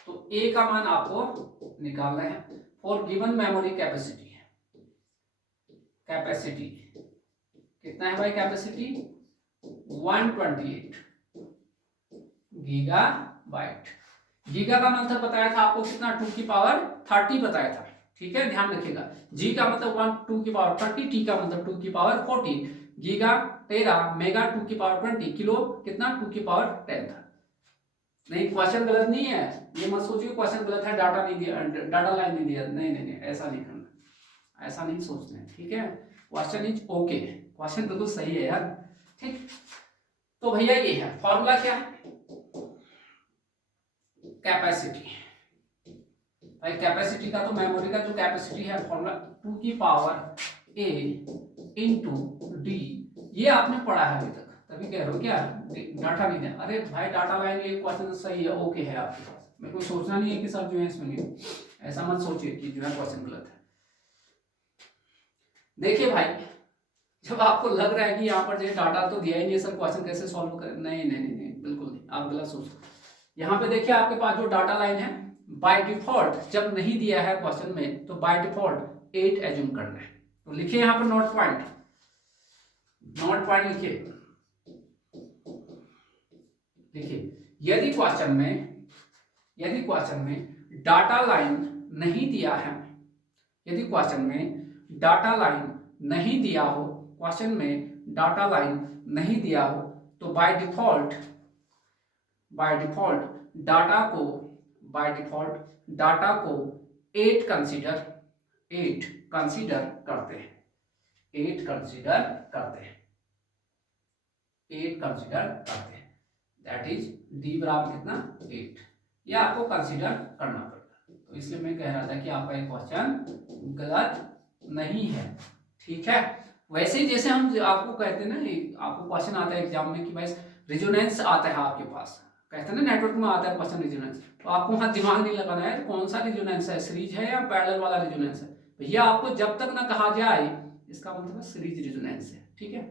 तो ए का मान आपको निकालना है for given memory capacity. Capacity कितना है भाई, कैपेसिटी 128 गीगाबाइट। गीगा का मतलब बताया था आपको कितना 2 की पावर 30 बताया था। ठीक है, ध्यान रखिएगा, जी का मतलब 1 2 की पावर 30, टी का मतलब 2 की पावर 40, गीगा 13, मेगा 2 की पावर 20, किलो कितना 2 की पावर 10 था। नहीं क्वेश्चन गलत नहीं है, ये मत सोचिए क्वेश्चन गलत है, डाटा नहीं दिया, डाटा लाइन नहीं दिया, नहीं नहीं नहीं ऐसा नहीं करना, ऐसा नहीं सोचना है। ठीक है, क्वेश्चन इज ओके, क्वेश्चन बिल्कुल सही है यार। ठीक, तो भैया ये है फॉर्मूला क्या है कैपेसिटी। भाई कैपेसिटी का तो मेमोरी का जो कैपेसिटी है फॉर्मूला 2 की पावर ए इंटू डी, ये आपने पढ़ा है अभी तक, तभी कह रहे हो क्या डाटा नहीं दिया। अरे भाई डाटा लाइन ये क्वेश्चन सही है, ओके है आपके पास, मेरे को सोचना नहीं है कि सर जो है इसमें नहीं, ऐसा मत सोचिए कि जो है क्वेश्चन गलत है। देखिए भाई जब आपको लग रहा है कि यहाँ पर जो डाटा तो दिया ही नहीं सर, क्वेश्चन कैसे सॉल्व करें, नहीं नहीं नहीं नहीं बिल्कुल नहीं, आप गलत सोच। यहाँ पे देखिए आपके पास जो डाटा लाइन है बाय डिफॉल्ट जब नहीं दिया है क्वेश्चन में तो बाय डिफॉल्ट 8 एज्यूम करना है। तो लिखिए यहाँ पर नोट पॉइंट लिखिए, यदि क्वेश्चन में डाटा लाइन नहीं दिया है, यदि क्वेश्चन में डाटा लाइन नहीं दिया हो, क्वेश्चन में डाटा लाइन नहीं दिया हो, तो बाय डिफॉल्ट डाटा को 8 कंसीडर करते हैं 8 कंसीडर करते हैं दैट इज डी बराबर कितना 8, ये आपको कंसीडर करना पड़ेगा। तो इसलिए मैं कह रहा था कि आपका ये क्वेश्चन गलत नहीं है, ठीक है। वैसे ही जैसे हम आपको कहते हैं ना, आपको क्वेश्चन आता है एग्जाम में कि भाई रेजोनेंस आता है आपके पास, कहते हैं ना नेटवर्क में आता है क्वेश्चन रेजोनेंस, तो आपको वहाँ दिमाग नहीं लगाना है कौन सा रेजोनेंस है, सीरीज है या पैरेलल वाला रेजोनेंस है। भैया आपको जब तक ना कहा जाए इसका मतलब सीरीज रेजोनेंस है, ठीक है।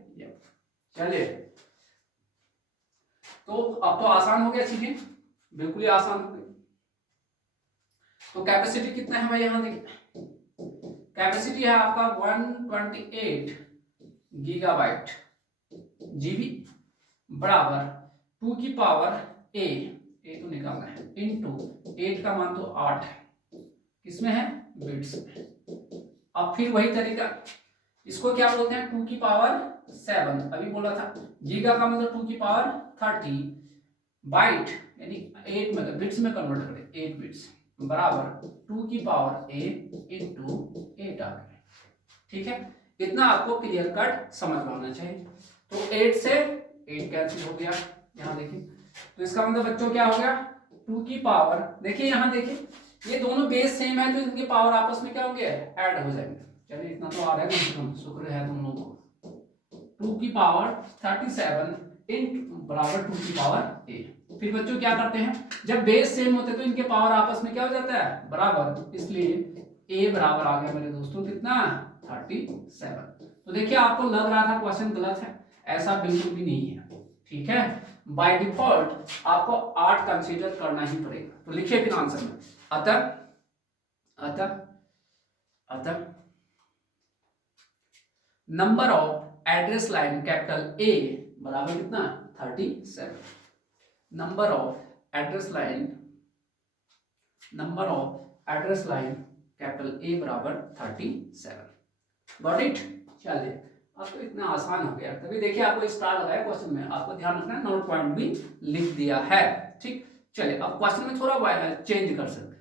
चलिए, तो अब तो आसान हो गया चीजें, बिल्कुल ही आसान हो गई। तो कैपेसिटी कितना है भाई, यहां देखिए कैपेसिटी है आपका 128 गीगाबाइट जीबी बराबर 2 की पावर ए तो निकालना है इनटू 8 का मान तो 8 है, किसमें है बिट्स में। अब फिर वही तरीका, इसको क्या बोलते हैं 2 की पावर 7, अभी बोला था। गीगा का मतलब 2 की पावर 30, बाइट यानी 8 में बिट्स में कन्वर्ट करें 8 बिट्स बराबर 2 की पावर ए इंटू 8 आ गया, ठीक है। इतना आपको क्लियर कट समझ में आना चाहिए। तो 8 से 8 कैंसिल हो गया, यहाँ देखिए, तो इसका मतलब बच्चों क्या हो गया 2 की पावर, देखिए यहाँ देखिए ये दोनों बेस सेम है तो इनके पावर आपस में क्या होंगे ऐड हो जाएंगे। चलिए इतना तो आ रहा है, शुक्र है दोनों को। 2 की पावर 37 इन बराबर 2 की पावर ए। फिर बच्चों क्या करते हैं, जब बेस सेम होते हैं तो इनके पावर आपस में क्या हो जाता है बराबर, इसलिए ए बराबर आ गया मेरे दोस्तों कितना 37। तो देखिए आपको लग रहा था क्वेश्चन गलत है, ऐसा बिल्कुल भी नहीं है, ठीक है। बाय डिफॉल्ट आपको 8 कंसीडर करना ही पड़ेगा। तो लिखिए फिर आंसर में, अतः number of address line capital A बराबर कितना 37। Number of address line capital A बराबर 37। Got it. चलिए अब तो इतना आसान हो गया, तभी देखिए आपको स्टार लगाया क्वेश्चन में, आपको ध्यान रखना है नोट पॉइंट भी लिख दिया है, ठीक। चलिए अब क्वेश्चन में थोड़ा चेंज कर सकते,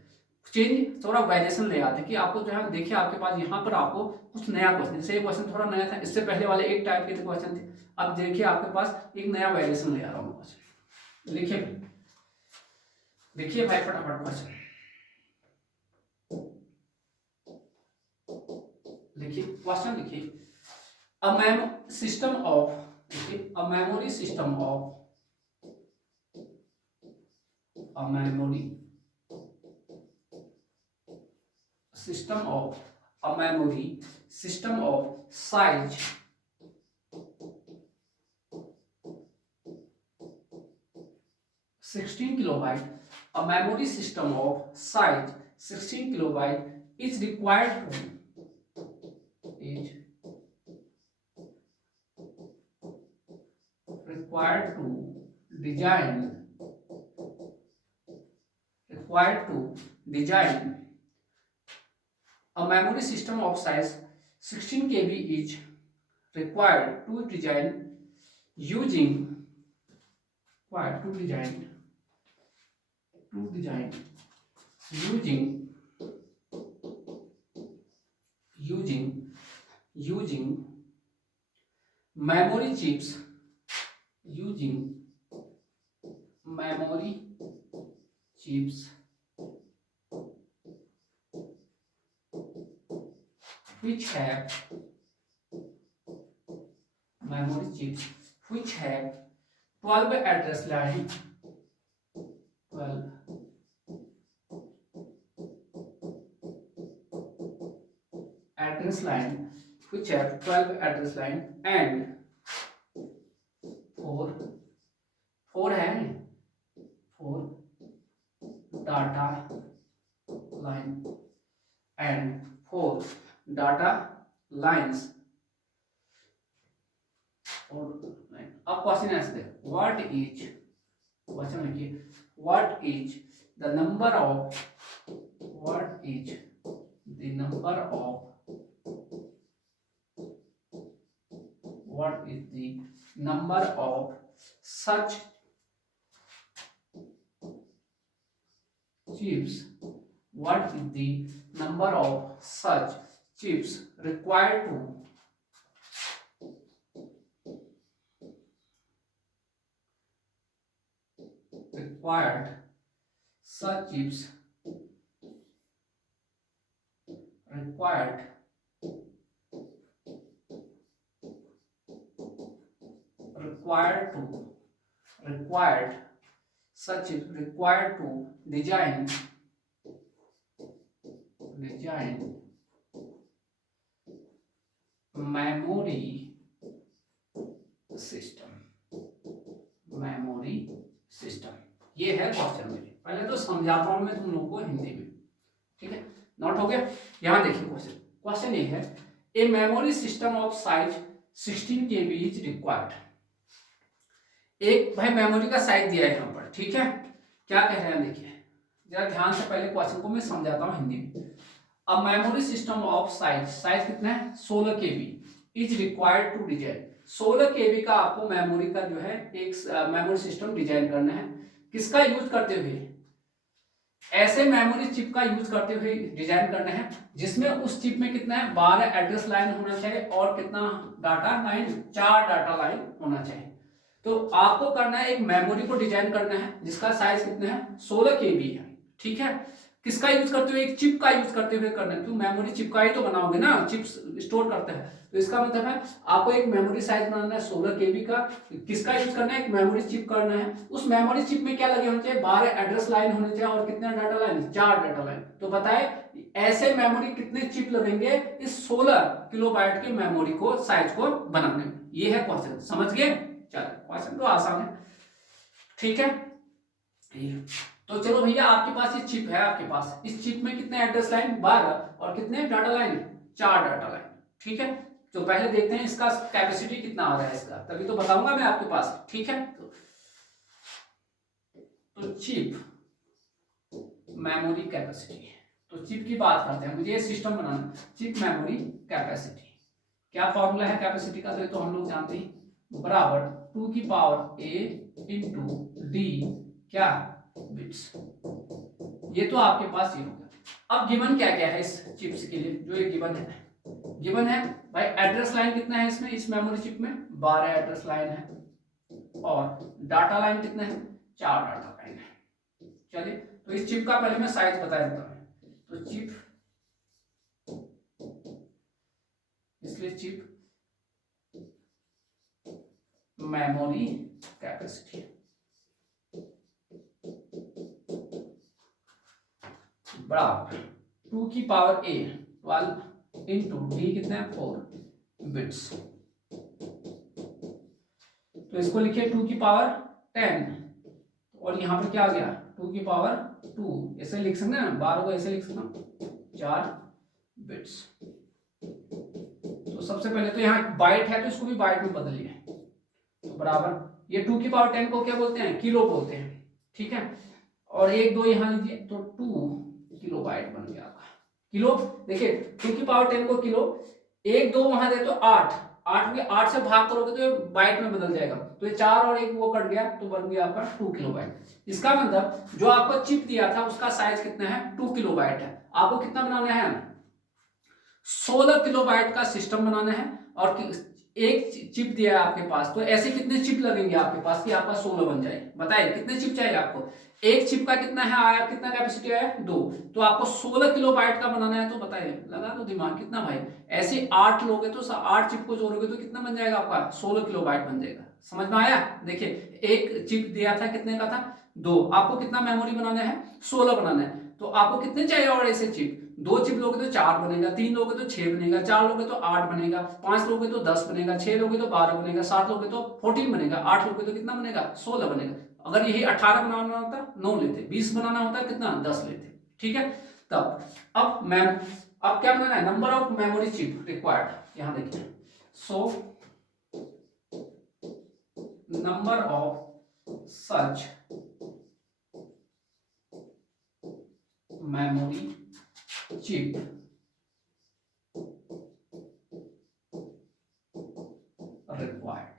थोड़ा वेरिएशन ले आते कि आपको जो है देखिए आपके पास यहाँ पर आपको कुछ नया क्वेश्चन, जैसे ये क्वेश्चन थोड़ा नया था, इससे पहले वाले एक टाइप के क्वेश्चन थे, अब देखिए आपके पास एक नया वेरिएशन ले आ रहा हूँ क्वेश्चन। लिखिए भाई फटाफट क्वेश्चन लिखिए, क्वेश्चन लिखिए। A system of a memory system of size 16 kilobyte, a memory system of size 16 kilobyte is required to design a memory system of size 16 KB is required to design using memory chips which have 12 address line, 12 address line, which have 12 address line and 4 data line and 4 data lines. अब question ऐसे what is the number of what is the number of such chips, what is the number of such chips required to such chips required such chips required to design memory system. ये है question में। पहले तो समझाता हूं मैं तुम लोगों को हिंदी में, ठीक है। नोट हो गया। यहां देखिए क्वेश्चन ये है, a memory system of size 16 KB is required. एक भाई मेमोरी का साइज दिया है यहाँ पर, ठीक है। क्या कह रहे हैं देखिए जरा ध्यान से, पहले क्वेश्चन को मैं समझाता हूँ हिंदी में। अब मेमोरी सिस्टम ऑफ साइज कितना है 16 KB is required to design. 16 KB का आपको मेमोरी का जो है एक मेमोरी सिस्टम डिजाइन करना है। किसका यूज करते हुए? ऐसे मेमोरी चिप का यूज करते हुए डिजाइन करना है जिसमें उस चिप में कितना है 12 एड्रेस लाइन होना चाहिए और कितना डाटा लाइन, 4 डाटा लाइन होना चाहिए। तो आपको करना है एक मेमोरी को डिजाइन करना है जिसका साइज कितना है 16 KB है, ठीक है। किसका यूज करते हुए? एक चिप का यूज करते हुए करना है। तो मेमोरी चिप का ही तो बनाओगे ना, चिप्स स्टोर करते हैं। तो इसका मतलब है आपको एक मेमोरी साइज बनाना है 16 KB का। किसका यूज करना है? एक मेमोरी चिप करना है। उस मेमोरी चिप में क्या लगे होने चाहिए 12 एड्रेस लाइन होने चाहिए और कितने डाटा लाइन? 4 data line. तो बताए ऐसे मेमोरी कितने चिप लगेंगे इस 16 किलोबाइट के मेमोरी को साइज को बनाने में। ये है क्वेश्चन, समझ गए? चलो क्वेश्चन तो आसान है, ठीक है। तो चलो भैया आपके पास ये चिप है, आपके पास इस चिप में कितने एड्रेस लाइन 12 और कितने डाटा लाइन? 4 डाटा लाइन, ठीक है। तो पहले देखते हैं इसका कैपेसिटी कितना आ रहा है इसका, तभी तो बताऊंगा मैं आपके पास, ठीक है। तो चिप मेमोरी कैपेसिटी, तो चिप की बात करते हैं। मुझे ये सिस्टम बनाना, चिप मेमोरी कैपेसिटी। क्या फॉर्मूला है कैपेसिटी का? तो हम लोग जानते हैं, बराबर 2 की पावर a इंटू डी क्या बिट्स। ये तो आपके पास ये होगा। अब गिवन क्या क्या है इस चिप्स के लिए? जो ये गिवन है भाई एड्रेस लाइन कितना है इसमें, इस मेमोरी चिप में 12 एड्रेस लाइन है और डाटा लाइन कितना है 4 डाटा लाइन है। चलिए तो इस चिप का पहले मैं साइज बता देता हूं। तो चिप, इसलिए चिप मेमोरी कैपेसिटी बराबर 2 की पावर a 12 इंटू डी कितना है 4 बिट्स। तो इसको लिखिए 2 की पावर 10 और यहाँ पर क्या आ गया 2 की पावर 2। ऐसे लिख सकते हैं 12 को ऐसे लिख सकते 4 बिट्स। तो सबसे पहले तो यहाँ बाइट है तो इसको भी बाइट में बदलिए। तो बराबर ये 2 की पावर 10 को क्या बोलते हैं? किलो बोलते हैं, ठीक है। और 1 2 यहाँ लीजिए तो 2 किलो बाइट बन गया आपका। किलो देखिए 2 की पावर 10 को किलो, 1 2 वहां दे तो 8 से भाग करोगे तो ये बाइट में बदल जाएगा। तो ये 4 और 1 वो कट गया तो बन गया आपका 2 किलो बाइट। इसका मतलब जो आपको चिप दिया था उसका साइज कितना है 2 किलो बाइट है। आपको कितना बनाना है 16 किलो बाइट का सिस्टम बनाना है और एक चिप दिया है आपके पास। तो ऐसे कितने चिप लगेंगे आपके पास कि आपका 16 बन जाए? बताइए कितने चिप चाहिए आपको? एक चिप का कितना है आया, कितना कैपेसिटी आया 2। तो आपको 16 किलो बाइट का बनाना है। तो बताइए, लगा दो दिमाग, कितना भाई? ऐसे 8 लोगे तो 8 चिप को जोड़ोगे तो कितना बन जाएगा आपका? 16 किलो बाइट बन जाएगा। समझ में आया? देखिए एक चिप दिया था कितने का था 2, आपको कितना मेमोरी बनाना है 16 बनाना है। तो आपको कितने चाहिए और ऐसे चिप? 2 चिप लोगे तो 4 बनेगा, 3 लोगे तो 6 बनेगा, 4 लोगे तो 8 बनेगा, 5 लोगे तो 10 बनेगा, 6 लोगे तो 12 बनेगा, 7 लोगे तो 14 बनेगा, 8 लोगे तो कितना बनेगा 16 बनेगा। अगर यही 18 बनाना होता 9 लेते, 20 बनाना होता कितना 10 लेते, ठीक है। तब अब क्या बनाना है? Number of memory chip required. यहां देखिए so number of such memory chip required,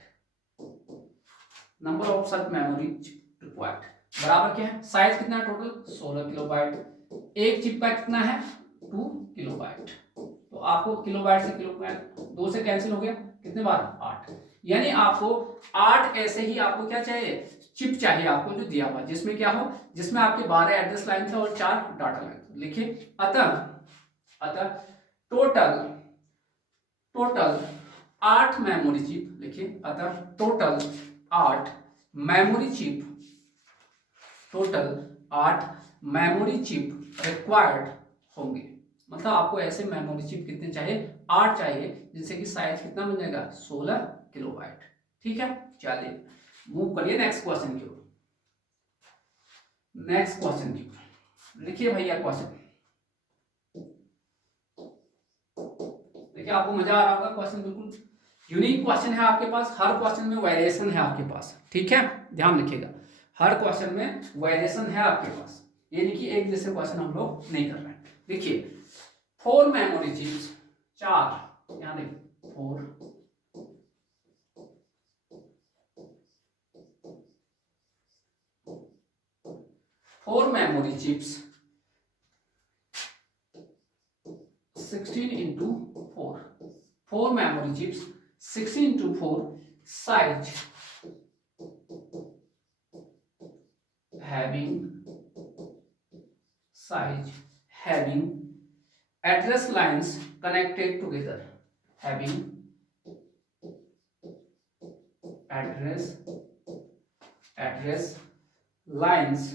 number of such memory chip required बराबर क्या है, साइज कितना है टोटल 16 किलोबाइट, एक चिप का कितना है 2 किलोबाइट, तो आपको किलोबाइट से किलोबाइट 2 से कैंसिल हो गया, कितने बार 8, यानी आपको 8 ऐसे ही आपको क्या चाहिए चिप चाहिए आपको जो दिया हुआ, जिसमें क्या हो, जिसमें आपके 12 एड्रेस लाइन थे और 4 डाटा लाइन। लिखिए अतः टोटल 8 मेमोरी चिप, लिखिए अतः total 8 memory chip, total 8 memory chip required होंगे, मतलब आपको ऐसे मेमोरी चिप कितने चाहिए 8 चाहिए, जिससे कि साइज कितना बन जाएगा 16 किलोबाइट। ठीक है, चलिए मूव करिए नेक्स्ट क्वेश्चन की ओर। नेक्स्ट क्वेश्चन की ओर लिखिए भैया क्वेश्चन, देखिए आपको मजा आ रहा होगा, क्वेश्चन बिल्कुल यूनिक क्वेश्चन है आपके पास, हर क्वेश्चन में वेरिएशन है आपके पास। ठीक है, ध्यान रखिएगा, हर क्वेश्चन में वेरिएशन है आपके पास, ये नहीं कि एक जैसे क्वेश्चन हम लोग नहीं कर रहे हैं। देखिए 4 मेमोरी चिप्स, 4 यहाँ देखिए 4 memory chips 16 into 4 memory chips 16 into 4 size having address lines connected together, having address lines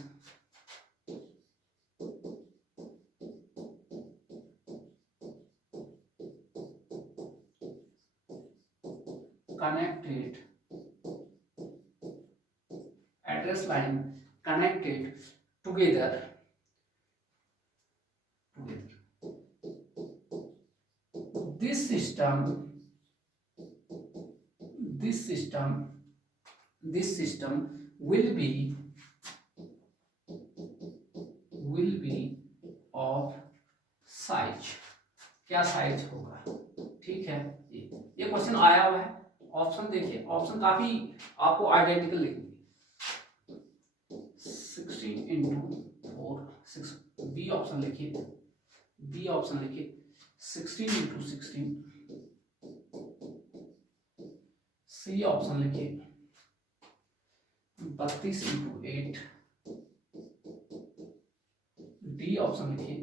connected, address line connected together, this system will be of size, क्या साइज होगा। ठीक है, ये क्वेश्चन आया हुआ है, ऑप्शन देखिए, ऑप्शन काफी आपको आइडेंटिकल लिखेंगे, 16 into 4 6, बी ऑप्शन लिखिए, बी ऑप्शन लिखिए 16 into 16, सी ऑप्शन लिखिए 32 into 8, डी ऑप्शन लिखिए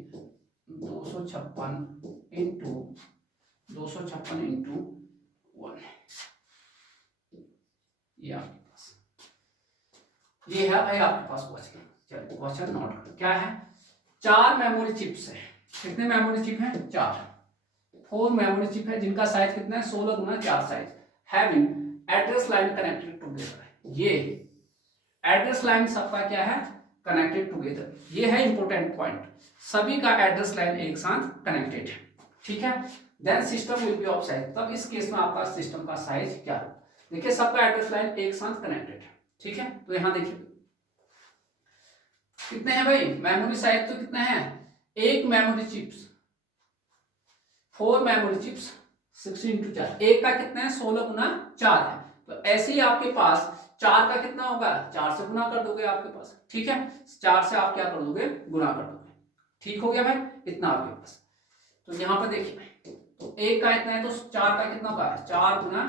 256 into 1, ये आपके पास, ये है भाई आपके पास क्वेश्चन। चलिए क्वेश्चन नोट करो, क्या है, 4 मेमोरी चिप्स है, कितने मेमोरी चिप है 4, 4 मेमोरी चिप है जिनका साइज कितना है 16 गुना 4 size, having address line connected together, ये एड्रेस लाइन सबका क्या है कनेक्टेड टुगेदर, ये है इंपॉर्टेंट पॉइंट, सभी का एड्रेस लाइन एक साथ कनेक्टेड है। ठीक है, then system will be of size, तब इस केस में आपका सिस्टम का साइज क्या होगा, देखिए सबका एड्रेस लाइन एक साथ कनेक्टेड है। ठीक है, तो यहां देखिए कितने हैं भाई मेमोरी साइज, तो कितने हैं, एक memory chips 4 memory chips 16 into 4, एक का कितना है 16 गुना 4 है, तो ऐसे ही आपके पास 4 का कितना होगा 4 से गुना कर दोगे आपके पास। ठीक है, 4 से आप क्या कर दोगे गुना कर दोगे। ठीक हो गया भाई, इतना आपके पास, तो यहाँ पर देखिए तो एक का इतना है तो 4 का कितना होगा 4 गुना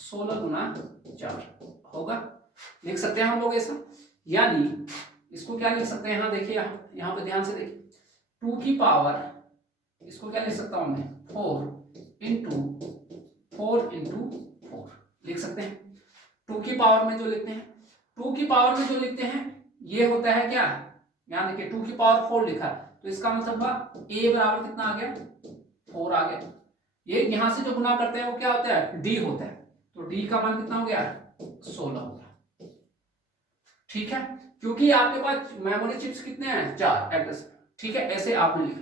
16 गुना 4 होगा, लिख सकते हैं हम लोग ऐसा, यानी इसको क्या लिख सकते हैं, यहाँ देखिए, यहाँ पे ध्यान से देखिए 2 की पावर, इसको क्या लिख सकता हूं मैं 4 into 4 लिख सकते हैं। 2 की पावर में जो लिखते हैं, 2 की पावर में जो लिखते हैं ये होता है क्या, यहाँ देखिए 2 की पावर 4 लिखा है, तो इसका मतलब a बराबर कितना आ गया 4 आ गया, ये यहां से जो गुना करते हैं वो क्या होता है d होता है, तो d का मान कितना हो गया 16 हो गया। ठीक है, क्योंकि आपके पास मेमोरी चिप्स कितने हैं 4 एड्रेस। ठीक है, ऐसे आपने लिखा,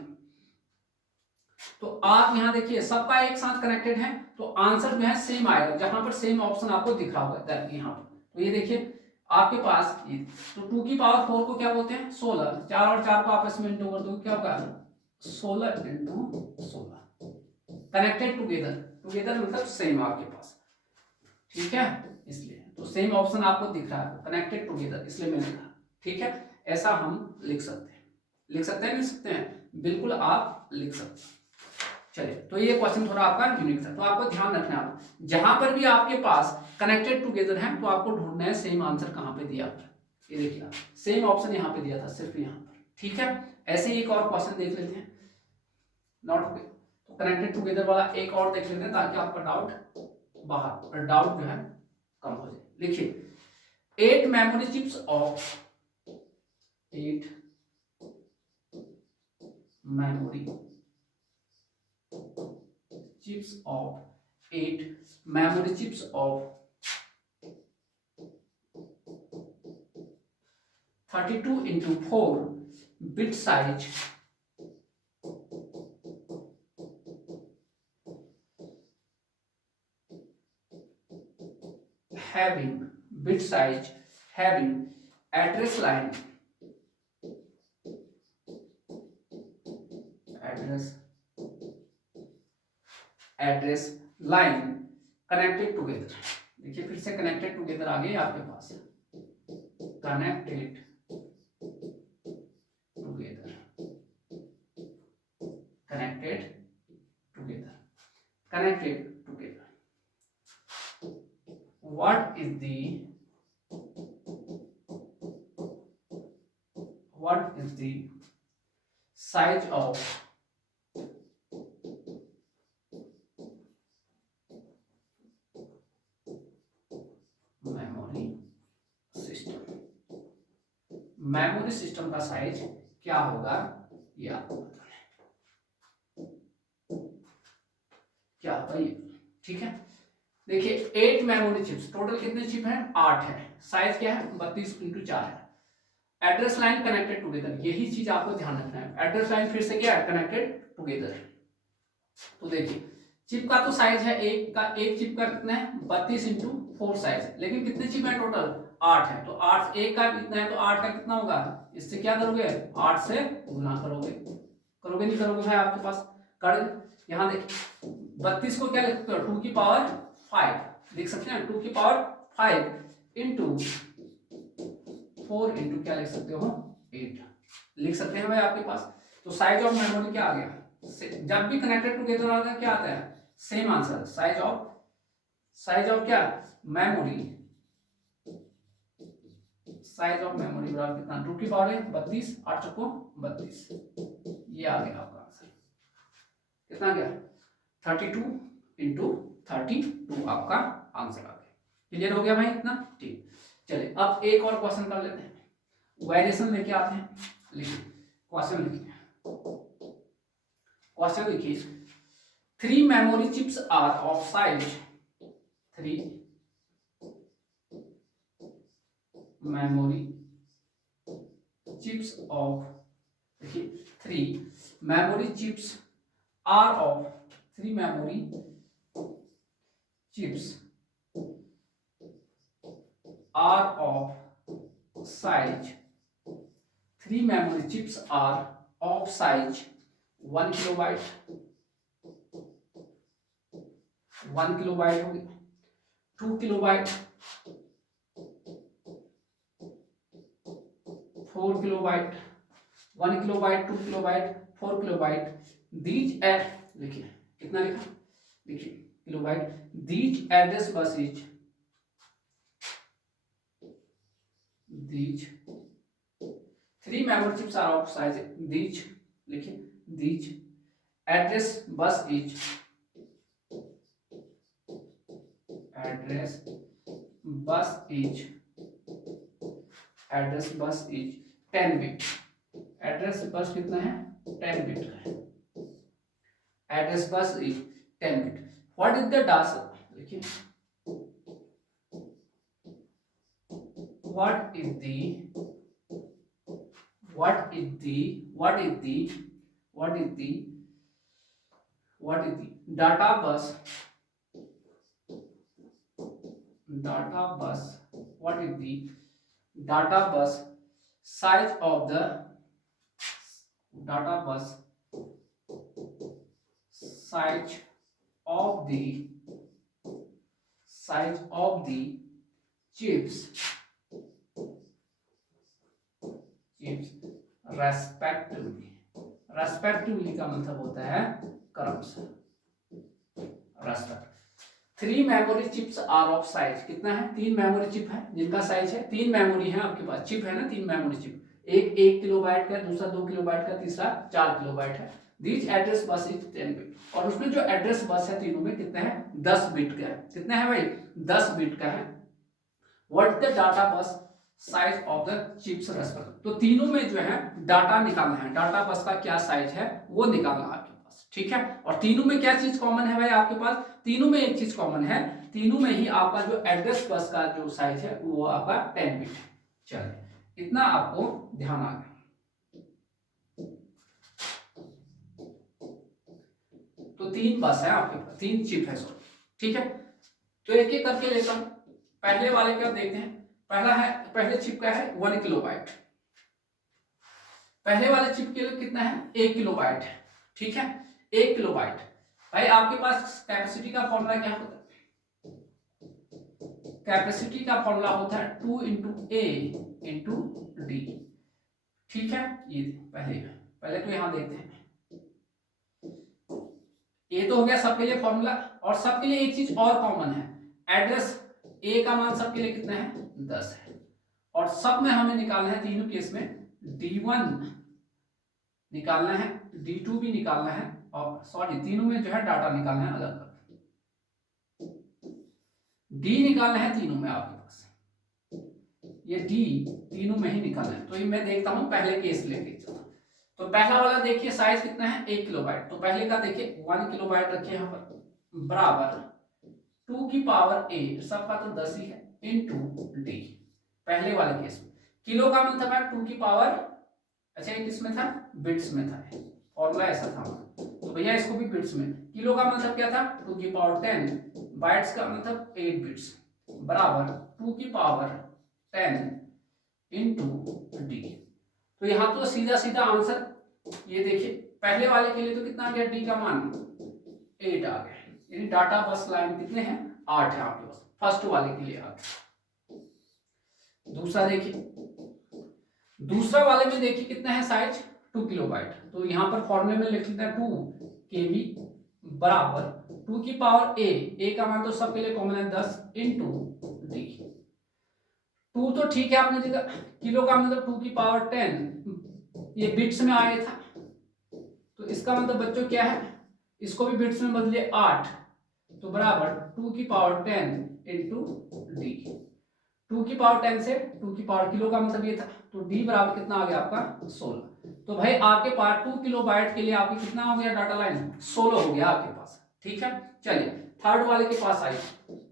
तो आप यहां देखिए सबका एक साथ कनेक्टेड है, तो आंसर जो है सेम आएगा, जहां पर सेम ऑप्शन आपको दिख रहा होगा यहाँ पर, तो ये देखिए आपके पास ये, तो 2 की पावर 4 को क्या बोलते हैं 16, 4 और 4 को आपस में इंटू कर दो क्या होगा 16 into 16, कनेक्टेड टुगेदर, टुगेदर मतलब सेम आपके पास। ठीक है, इसलिए तो सेम ऑप्शन आपको दिख रहा है कनेक्टेड टुगेदर, इसलिए मैंने कहा। ठीक है, ऐसा हम लिख सकते हैं, लिख सकते हैं, लिख सकते हैं, बिल्कुल आप लिख सकते हैं। चलिए, तो ये क्वेश्चन थोड़ा आपका यूनिक था, तो आपको ध्यान रखना है, आप जहां पर भी आपके पास कनेक्टेड टुगेदर है तो आपको ढूंढना है सेम आंसर कहां पे दिया हुआ है। ये देखिए आप, सेम ऑप्शन यहाँ पे दिया था, सिर्फ यहाँ पर। ठीक है, ऐसे ही एक और क्वेश्चन देख लेते हैं, नॉट तो कनेक्टेड टुगेदर वाला एक और देख लेते हैं ताकि आपका डाउट बाहर, डाउट जो है कम हो जाए। लिखिए 8 memory chips of 8 memory chips of 8 memory chips of 32 into 4 bit size having bit size having address line address line connected together। देखिए फिर से कनेक्टेड टुगेदर आ गई आपके पास, connected together, connected together, connected together. what is the size of memory system, memory system का size क्या होगा ये आपको बताना है, क्या होगा ये। ठीक है, देखिए 8 मेमोरी चिप्स, टोटल कितने चिप हैं 8 है, साइज क्या है 32x4 है, एड्रेस लाइन कनेक्टेड टुगेदर, यही चीज आपको ध्यान रखना है, एड्रेस लाइन फिर से क्या है कनेक्टेड टुगेदर। तो देखिए चिप का तो साइज है एक चिप का कितना है 32x4 साइज है, लेकिन कितने चिप है टोटल 8 है, तो 8 एक का कितना है तो 8 का कितना होगा, इससे क्या करोगे 8 से गुना करोगे, करोगे नहीं करोगे भाई आपके पास कर, यहाँ देख 32 को क्या लिख सकते हो 2 की पावर 5 लिख सकते हैं, 2 की पावर 5 इंटू 4 इंटू क्या लिख सकते हो 8 लिख सकते हैं भाई आपके पास। तो साइज ऑफ मेमोरी क्या आ गया, जब भी कनेक्टेड टुगेदर आता है क्या आता है सेम आंसर, साइज ऑफ क्या मेमोरी, साइज ऑफ मेमोरी बराबर कितना 2 की पावर है 32, 8 चौको 32, ये आ गया आपका आंसर, कितना गया 32 इंटू 32 आपका आंसर आ गया। क्लियर हो गया भाई इतना, ठीक। चलिए अब एक और क्वेश्चन कर लेते हैं, वेरिएशन लेके आते हैं, लिखिए क्वेश्चन लिखिए, क्वेश्चन लिखिए 3 memory chips are of size 3 memory chips of, देखिए 3 memory chips are of 3 memory chips are of size 3 memory chips are of size 1 kilobyte 1 kilobyte हो गया 2 kilobyte 4 kilobyte 1 kilobyte 2 kilobyte 4 kilobyte these लिखिए कितना लिखा, लिखिए kilobyte, these address bus is these 3 memory chips are of size these, लिखिए these address bus is address bus is address bus is 10 bit, address bus कितना है 10 bit का है, address bus is 10 bit. What is the डास, देखिए what is the data bus what is the data bus size of the data bus size of the size of the chips respectively का मतलब होता है क्रमशः। Respect 3 memory chips are of size, कितना है 3 memory chip है जिनका size है 3 मेमोरी है आपके पास, चिप है ना 3 मेमोरी चिप, एक 1 किलोबाइट का, दूसरा 2 किलोबाइट का, तीसरा 4 किलोबाइट है। This address bus is 10 bit, और उसमें जो एड्रेस बस है तीनों में कितना है 10 बिट का है। कितना है भाई 10 बिट का है। व्हाट द डाटा बस size of the chips respect, तो तीनों में जो है डाटा निकालना है, डाटा बस का क्या साइज है वो निकालना है आपके पास, ठीक है। और तीनों में क्या चीज कॉमन है भाई आपके पास, तीनों में एक चीज कॉमन है, तीनों में ही आपका जो एड्रेस बस का जो साइज है वो आपका 10 बिट है। चलिए इतना आपको ध्यान आ गया। तो 3 बस है आपके पास, 3 चिप है सॉरी, ठीक है। तो एक एक करके लेता हूं, पहले वाले का देखते हैं। पहला है, पहले चिप का है 1 किलोबाइट, पहले वाले चिप के लिए कितना है 1 किलोबाइट है, ठीक है 1 किलोबाइट। भाई आपके पास कैपेसिटी का फॉर्मूला क्या होता है, कैपेसिटी का फॉर्मूला होता है 2 × A × D, ठीक है। ये पहले तो यहां देखते हैं, ये तो हो गया सबके लिए फॉर्मूला। और सबके लिए एक चीज और कॉमन है, एड्रेस A का मान सबके लिए कितना है 10 है, और सब में हमें निकालना है, तीनों केस में D1 निकालना है, D2 भी निकालना है, और सॉरी तीनों में जो है डाटा निकालना है अलग अलग, D निकालना है तीनों में आपके पास, ये D तीनों में ही निकालना है। तो ये मैं देखता हूं पहले केस लेके चलता। तो पहला वाला देखिए साइज कितना है 1 किलोबाइट, तो पहले का देखिए 1 किलोबाइट रखिए यहाँ पर, बराबर 2 की पावर A, सबका तो 10 ही है, इंटू D। पहले वाले केस में किलो का मतलब है 2 की पावर, अच्छा ये किस में था बिट्स में था, फॉर्मूला ऐसा था, तो भैया इसको भी बिट्स में, किलो का मतलब क्या था 2 की पावर 10, बाइट्स का मतलब 8 बिट्स, बराबर 2 की पावर 10 इंटू D। तो यहाँ तो सीधा सीधा आंसर ये देखिए, पहले वाले के लिए तो कितना आ गया D का मान 8 आ गया, यानी डाटा बस लाइन कितने हैं 8 है आपके पास, फर्स्ट वाले के लिए आ गया। दूसरा देखिए, दूसरा वाले में देखिए कितना है साइज 2 किलोबाइट, तो यहाँ पर फॉर्मूले में लिख लेते हैं 2 KB बराबर 2 की पावर A का मान तो सबके लिए कॉमन है 10 इंटू D। 2 तो ठीक है आपने देखा, किलो का मतलब 2 की पावर 10, ये बिट्स में आया था, तो इसका मतलब बच्चों क्या है, इसको भी बिट्स में बदलिए 8, तो बराबर 2 की पावर 10 इंटू D। 2 की पावर 10 से 2 की पावर, किलो का मतलब ये था, तो D बराबर कितना आ गया आपका 16। तो भाई आपके पास 2 किलोबाइट के लिए आपकी कितना हो गया डाटा लाइन 16 हो गया आपके पास, ठीक है। चलिए थर्ड वाले के पास आइए,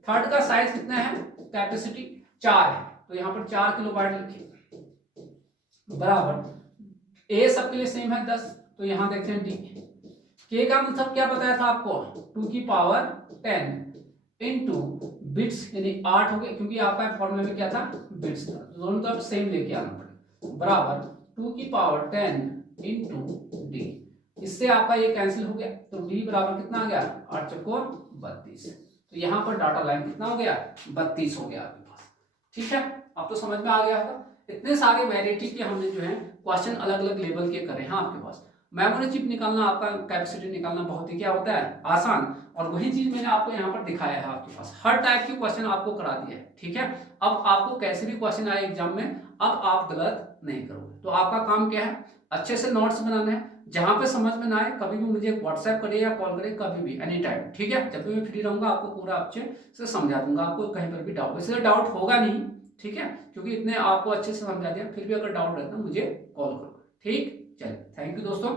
थर्ड का साइज कितना है, कैपेसिटी 4 है, तो यहाँ पर 4 किलोबाइट लिखिए, बराबर A सबके लिए सेम है 10, तो यहाँ देखते हैं D। K का मतलब क्या बताया था आपको 2 की पावर 10 इंटू बिट्स, यानी 8 हो गए, क्योंकि आपका फॉर्मूले में क्या था बिट्स था, तो दोनों तरफ सेम लेके आना पड़ेगा, बराबर 2 की पावर 10 इंटू D। इससे आपका ये कैंसिल हो गया, तो D बराबर कितना आ गया 8 चौको 32। तो यहाँ पर डाटा लाइन कितना हो गया 32 हो गया आपके पास, ठीक है। अब तो समझ में आ गया होगा, इतने सारे वैरायटी के हमने जो है क्वेश्चन अलग अलग लेवल के करे हैं आपके पास। मेमोरी चिप निकालना, आपका कैपेसिटी निकालना बहुत ही क्या होता है आसान, और वही चीज मैंने आपको यहाँ पर दिखाया है, आपके पास हर टाइप के क्वेश्चन आपको करा दिया है, ठीक है। अब आपको कैसे भी क्वेश्चन आए एग्जाम में, अब आप गलत नहीं करोगे, तो आपका काम क्या है अच्छे से नोट्स बनाना है, जहां पे समझ में ना आए कभी भी मुझे व्हाट्सएप करे या कॉल करे, कभी भी एनी टाइम, ठीक है। जब भी मैं फ्री रहूंगा आपको पूरा अच्छे से समझा दूंगा, आपको कहीं पर भी डाउट, इसलिए डाउट होगा नहीं, ठीक है, क्योंकि इतने आपको अच्छे से समझा दिया, फिर भी अगर डाउट रहता मुझे कॉल करो, ठीक। चलिए थैंक यू दोस्तों।